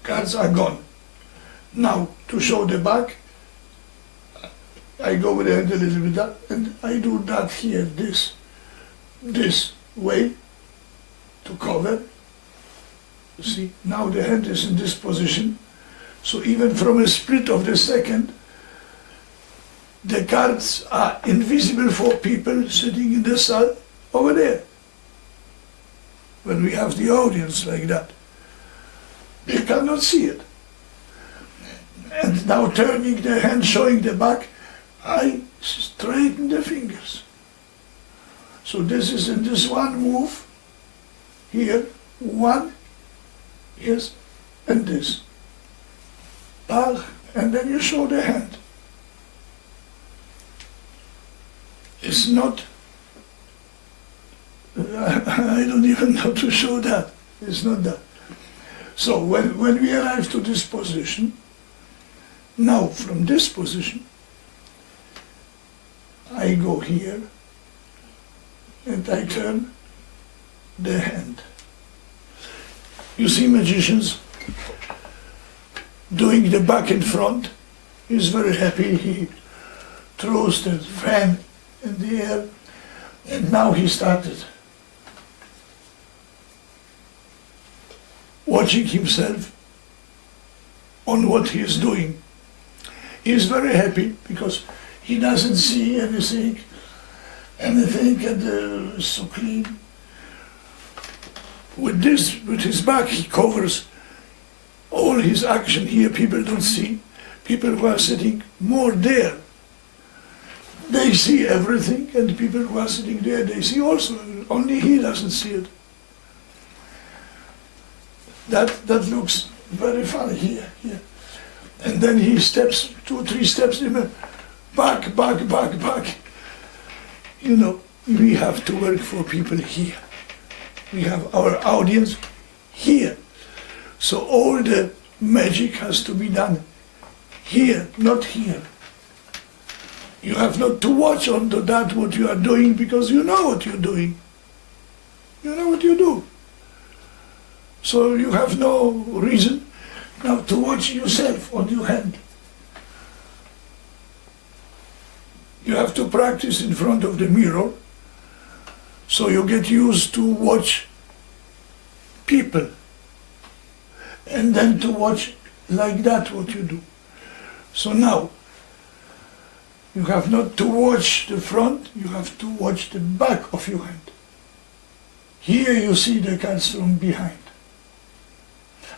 cards are gone. Now, to show the back, I go with the hand a little bit up, and I do that here, this way, to cover. You see, now the hand is in this position, so even from a split of the second, the cards are invisible for people sitting in the cell over there. When we have the audience like that, they cannot see it. And now turning the hand, showing the back, I straighten the fingers. So this is in this one move, here, one, yes, and this. And then you show the hand. It's not, I don't even know to show that. It's not that. So when we arrive to this position, now from this position, I go here and I turn the hand. You see magicians doing the back and front. He's very happy. He throws the fan in the air, and now he started watching himself on what he is doing. He is very happy because he doesn't see anything, and it's so clean. With his back, he covers all his action here. People don't see. People who are sitting more there, they see everything, and people who are sitting there, they see also. Only he doesn't see it. That looks very funny here. And then he steps 2-3 steps in back. You know, we have to work for people here. We have our audience here. So all the magic has to be done here, not here. You have not to watch onto that what you are doing, because you know what you're doing. You know what you do. So you have no reason now to watch yourself on your hand. You have to practice in front of the mirror, so you get used to watch people, and then to watch like that what you do. So now, you have not to watch the front, you have to watch the back of your hand. Here you see the cards from behind.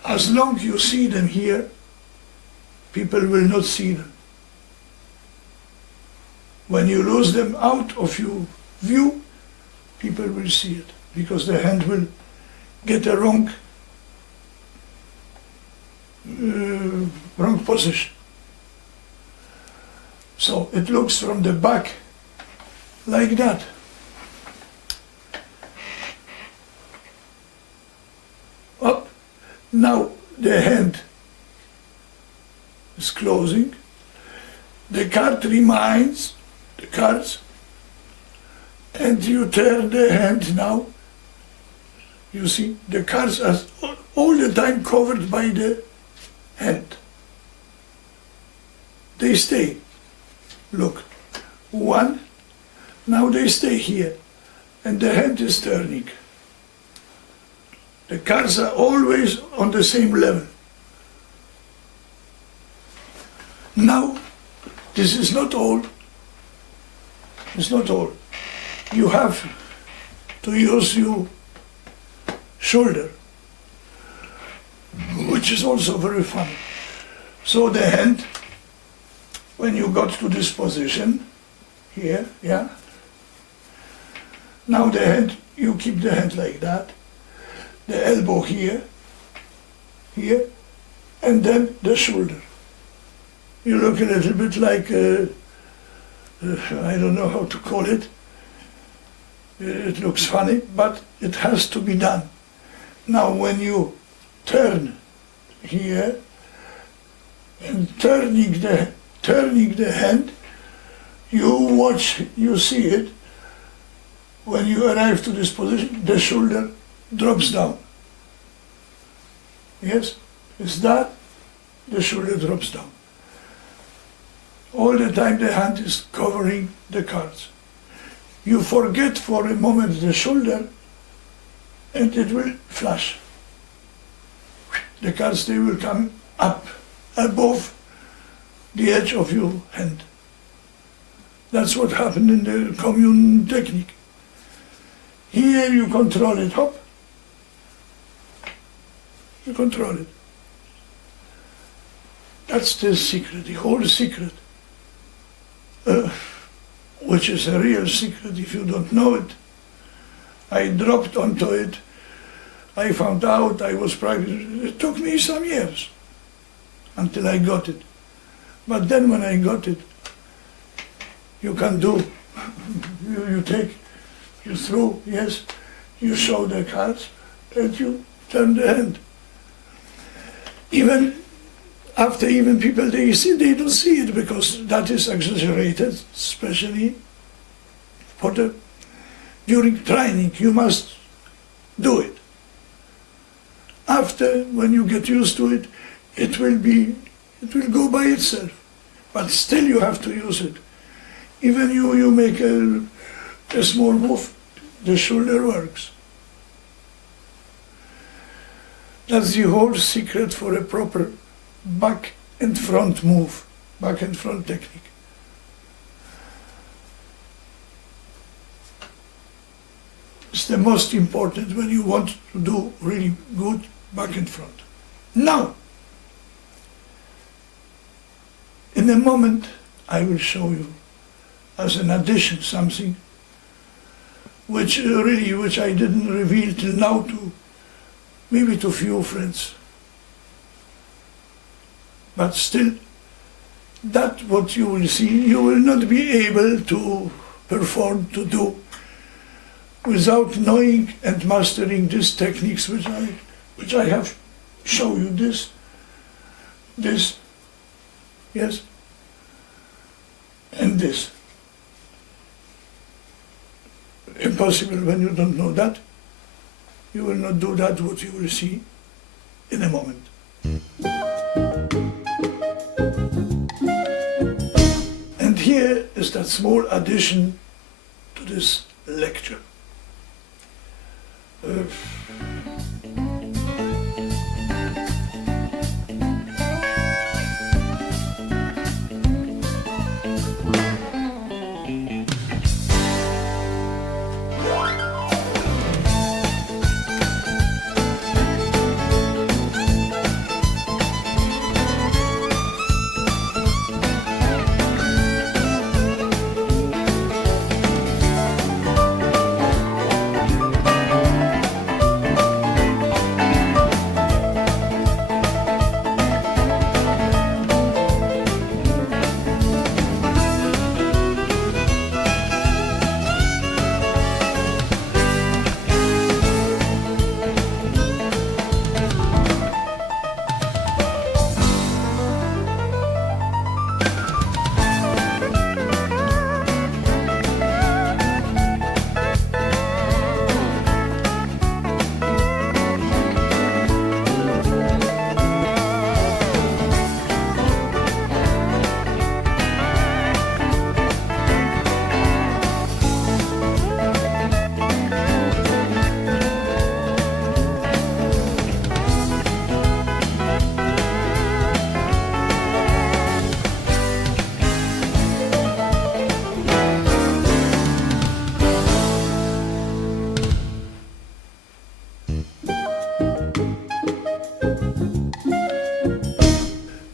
As long as you see them here, people will not see them. When you lose them out of your view, people will see it, because the hand will get a wrong position. So it looks from the back like that. Up. Now the hand is closing. The card remains, the cards, and you turn the hand now. You see, the cards are all the time covered by the hand. They stay. Look, one, now they stay here, and the hand is turning. The cards are always on the same level. Now, this is not all. It's not all. You have to use your shoulder, which is also very fun. So the hand, when you got to this position, here, yeah, now the hand, you keep the hand like that, the elbow here, here, and then the shoulder. You look a little bit like, I don't know how to call it. It looks funny, but it has to be done. Now when you turn here, and turning the hand, you watch, you see it. When you arrive to this position, the shoulder drops down. Yes, it's that, the shoulder drops down. All the time the hand is covering the cards. You forget for a moment the shoulder, and it will flash. The cards, they will come up, above the edge of your hand. That's what happened in the commune technique. Here you control it, hop. You control it. That's the secret, the whole secret. Which is a real secret if you don't know it. I dropped onto it. I found out, I was practicing. It took me some years until I got it. But then when I got it, you can do, you take, you throw, yes, you show the cards, and you turn the hand. Even after people, they don't see it, because that is exaggerated, especially for during training, you must do it. After, when you get used to it, it will go by itself. But still you have to use it. Even you make a small move, the shoulder works. That's the whole secret for a proper back and front move, back and front technique. It's the most important when you want to do really good back and front. Now, in a moment, I will show you, as an addition, something which I didn't reveal till now to maybe to few friends. But still, that what you will see, you will not be able to perform, to do, without knowing and mastering these techniques which I which I have show you this, yes, and this. Impossible when you don't know that. You will not do that what you will see in a moment. And here is that small addition to this lecture.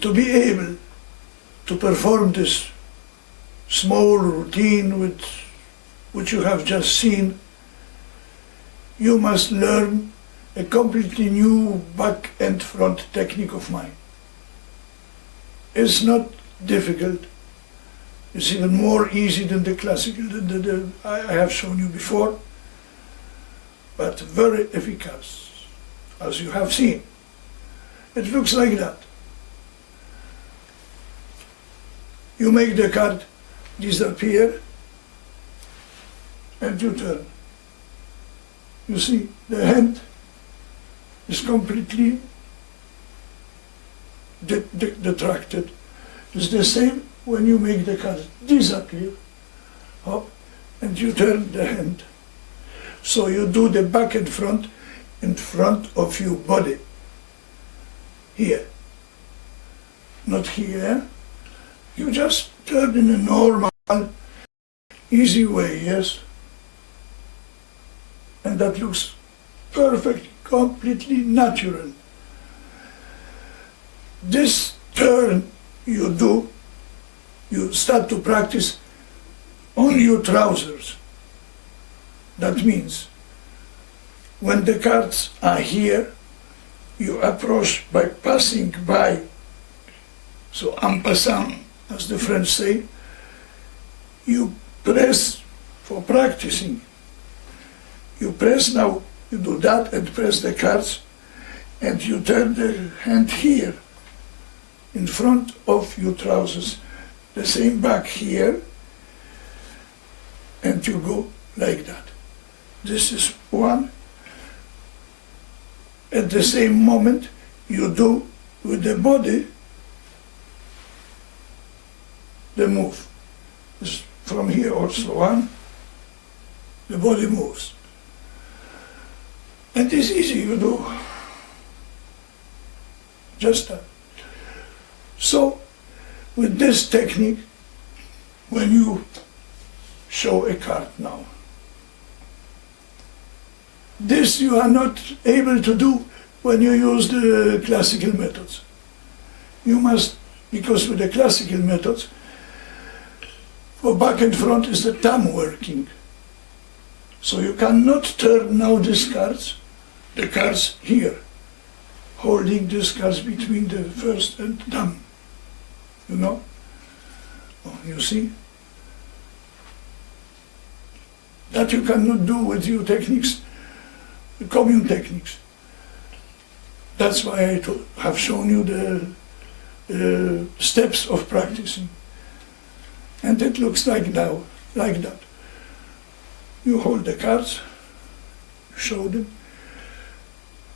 To be able to perform this small routine which you have just seen, you must learn a completely new back and front technique of mine. It's not difficult. It's even more easy than the classical that I have shown you before, but very efficacious, as you have seen. It looks like that. You make the card disappear and you turn. You see, the hand is completely detracted. It's the same when you make the card disappear, hop, and you turn the hand. So you do the back and front in front of your body. Here, not here. You just turn in a normal, easy way, yes? And that looks perfect, completely natural. This turn you do, you start to practice on your trousers. That means when the cards are here, you approach by passing by, so en passant, as the French say, you press for practicing. You press now, you do that and press the cards, and you turn the hand here, in front of your trousers, the same back here, and you go like that. This is one. At the same moment, you do with the body the move. It's from here also one. The body moves. And it's easy, you do just that. So, with this technique, when you show a card now, this you are not able to do when you use the classical methods. You must, because with the classical methods, for back and front is the thumb working. So you cannot turn now these cards, the cards here, holding these cards between the first and thumb. You know? Oh, you see? That you cannot do with your techniques, the commune techniques. That's why I have shown you the steps of practicing. And it looks like now, like that. You hold the cards, show them.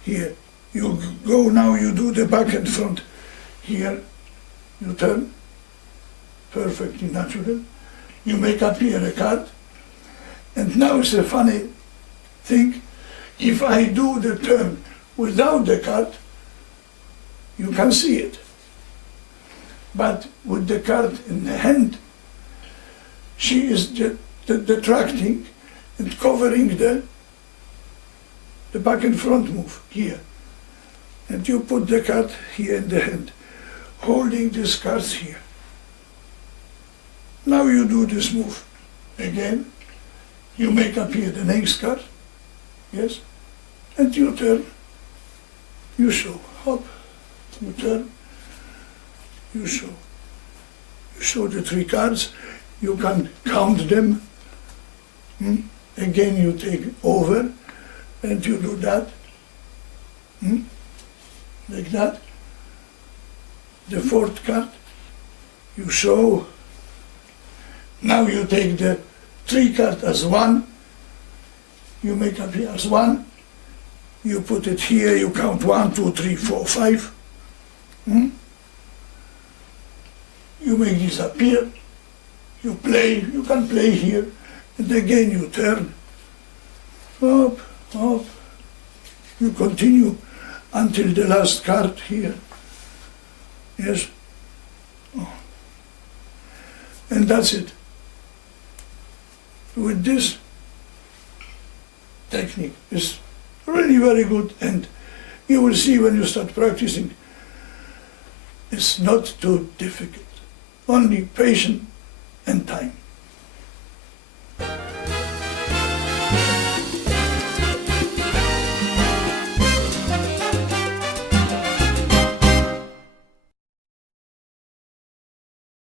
Here, you go now, you do the back and front. Here, you turn, perfectly natural. You make appear a card. And now it's a funny thing. If I do the turn without the card, you can see it. But with the card in the hand, she is detracting and covering the back and front move here. And you put the card here in the hand, holding these cards here. Now you do this move again. You make appear the next card, yes, and you turn, you show, hop, you turn, you show. You show the 3 cards, you can count them. Again you take over and you do that, like that. The 4th card, you show. Now you take the 3 cards as 1, you make appear as 1, you put it here, you count 1, 2, 3, 4, 5. You make this appear, you play, you can play here, and again you turn, up, up. You continue until the last card here, yes, and that's it. With this technique is really very good, and you will see when you start practicing, it's not too difficult, only patience and time.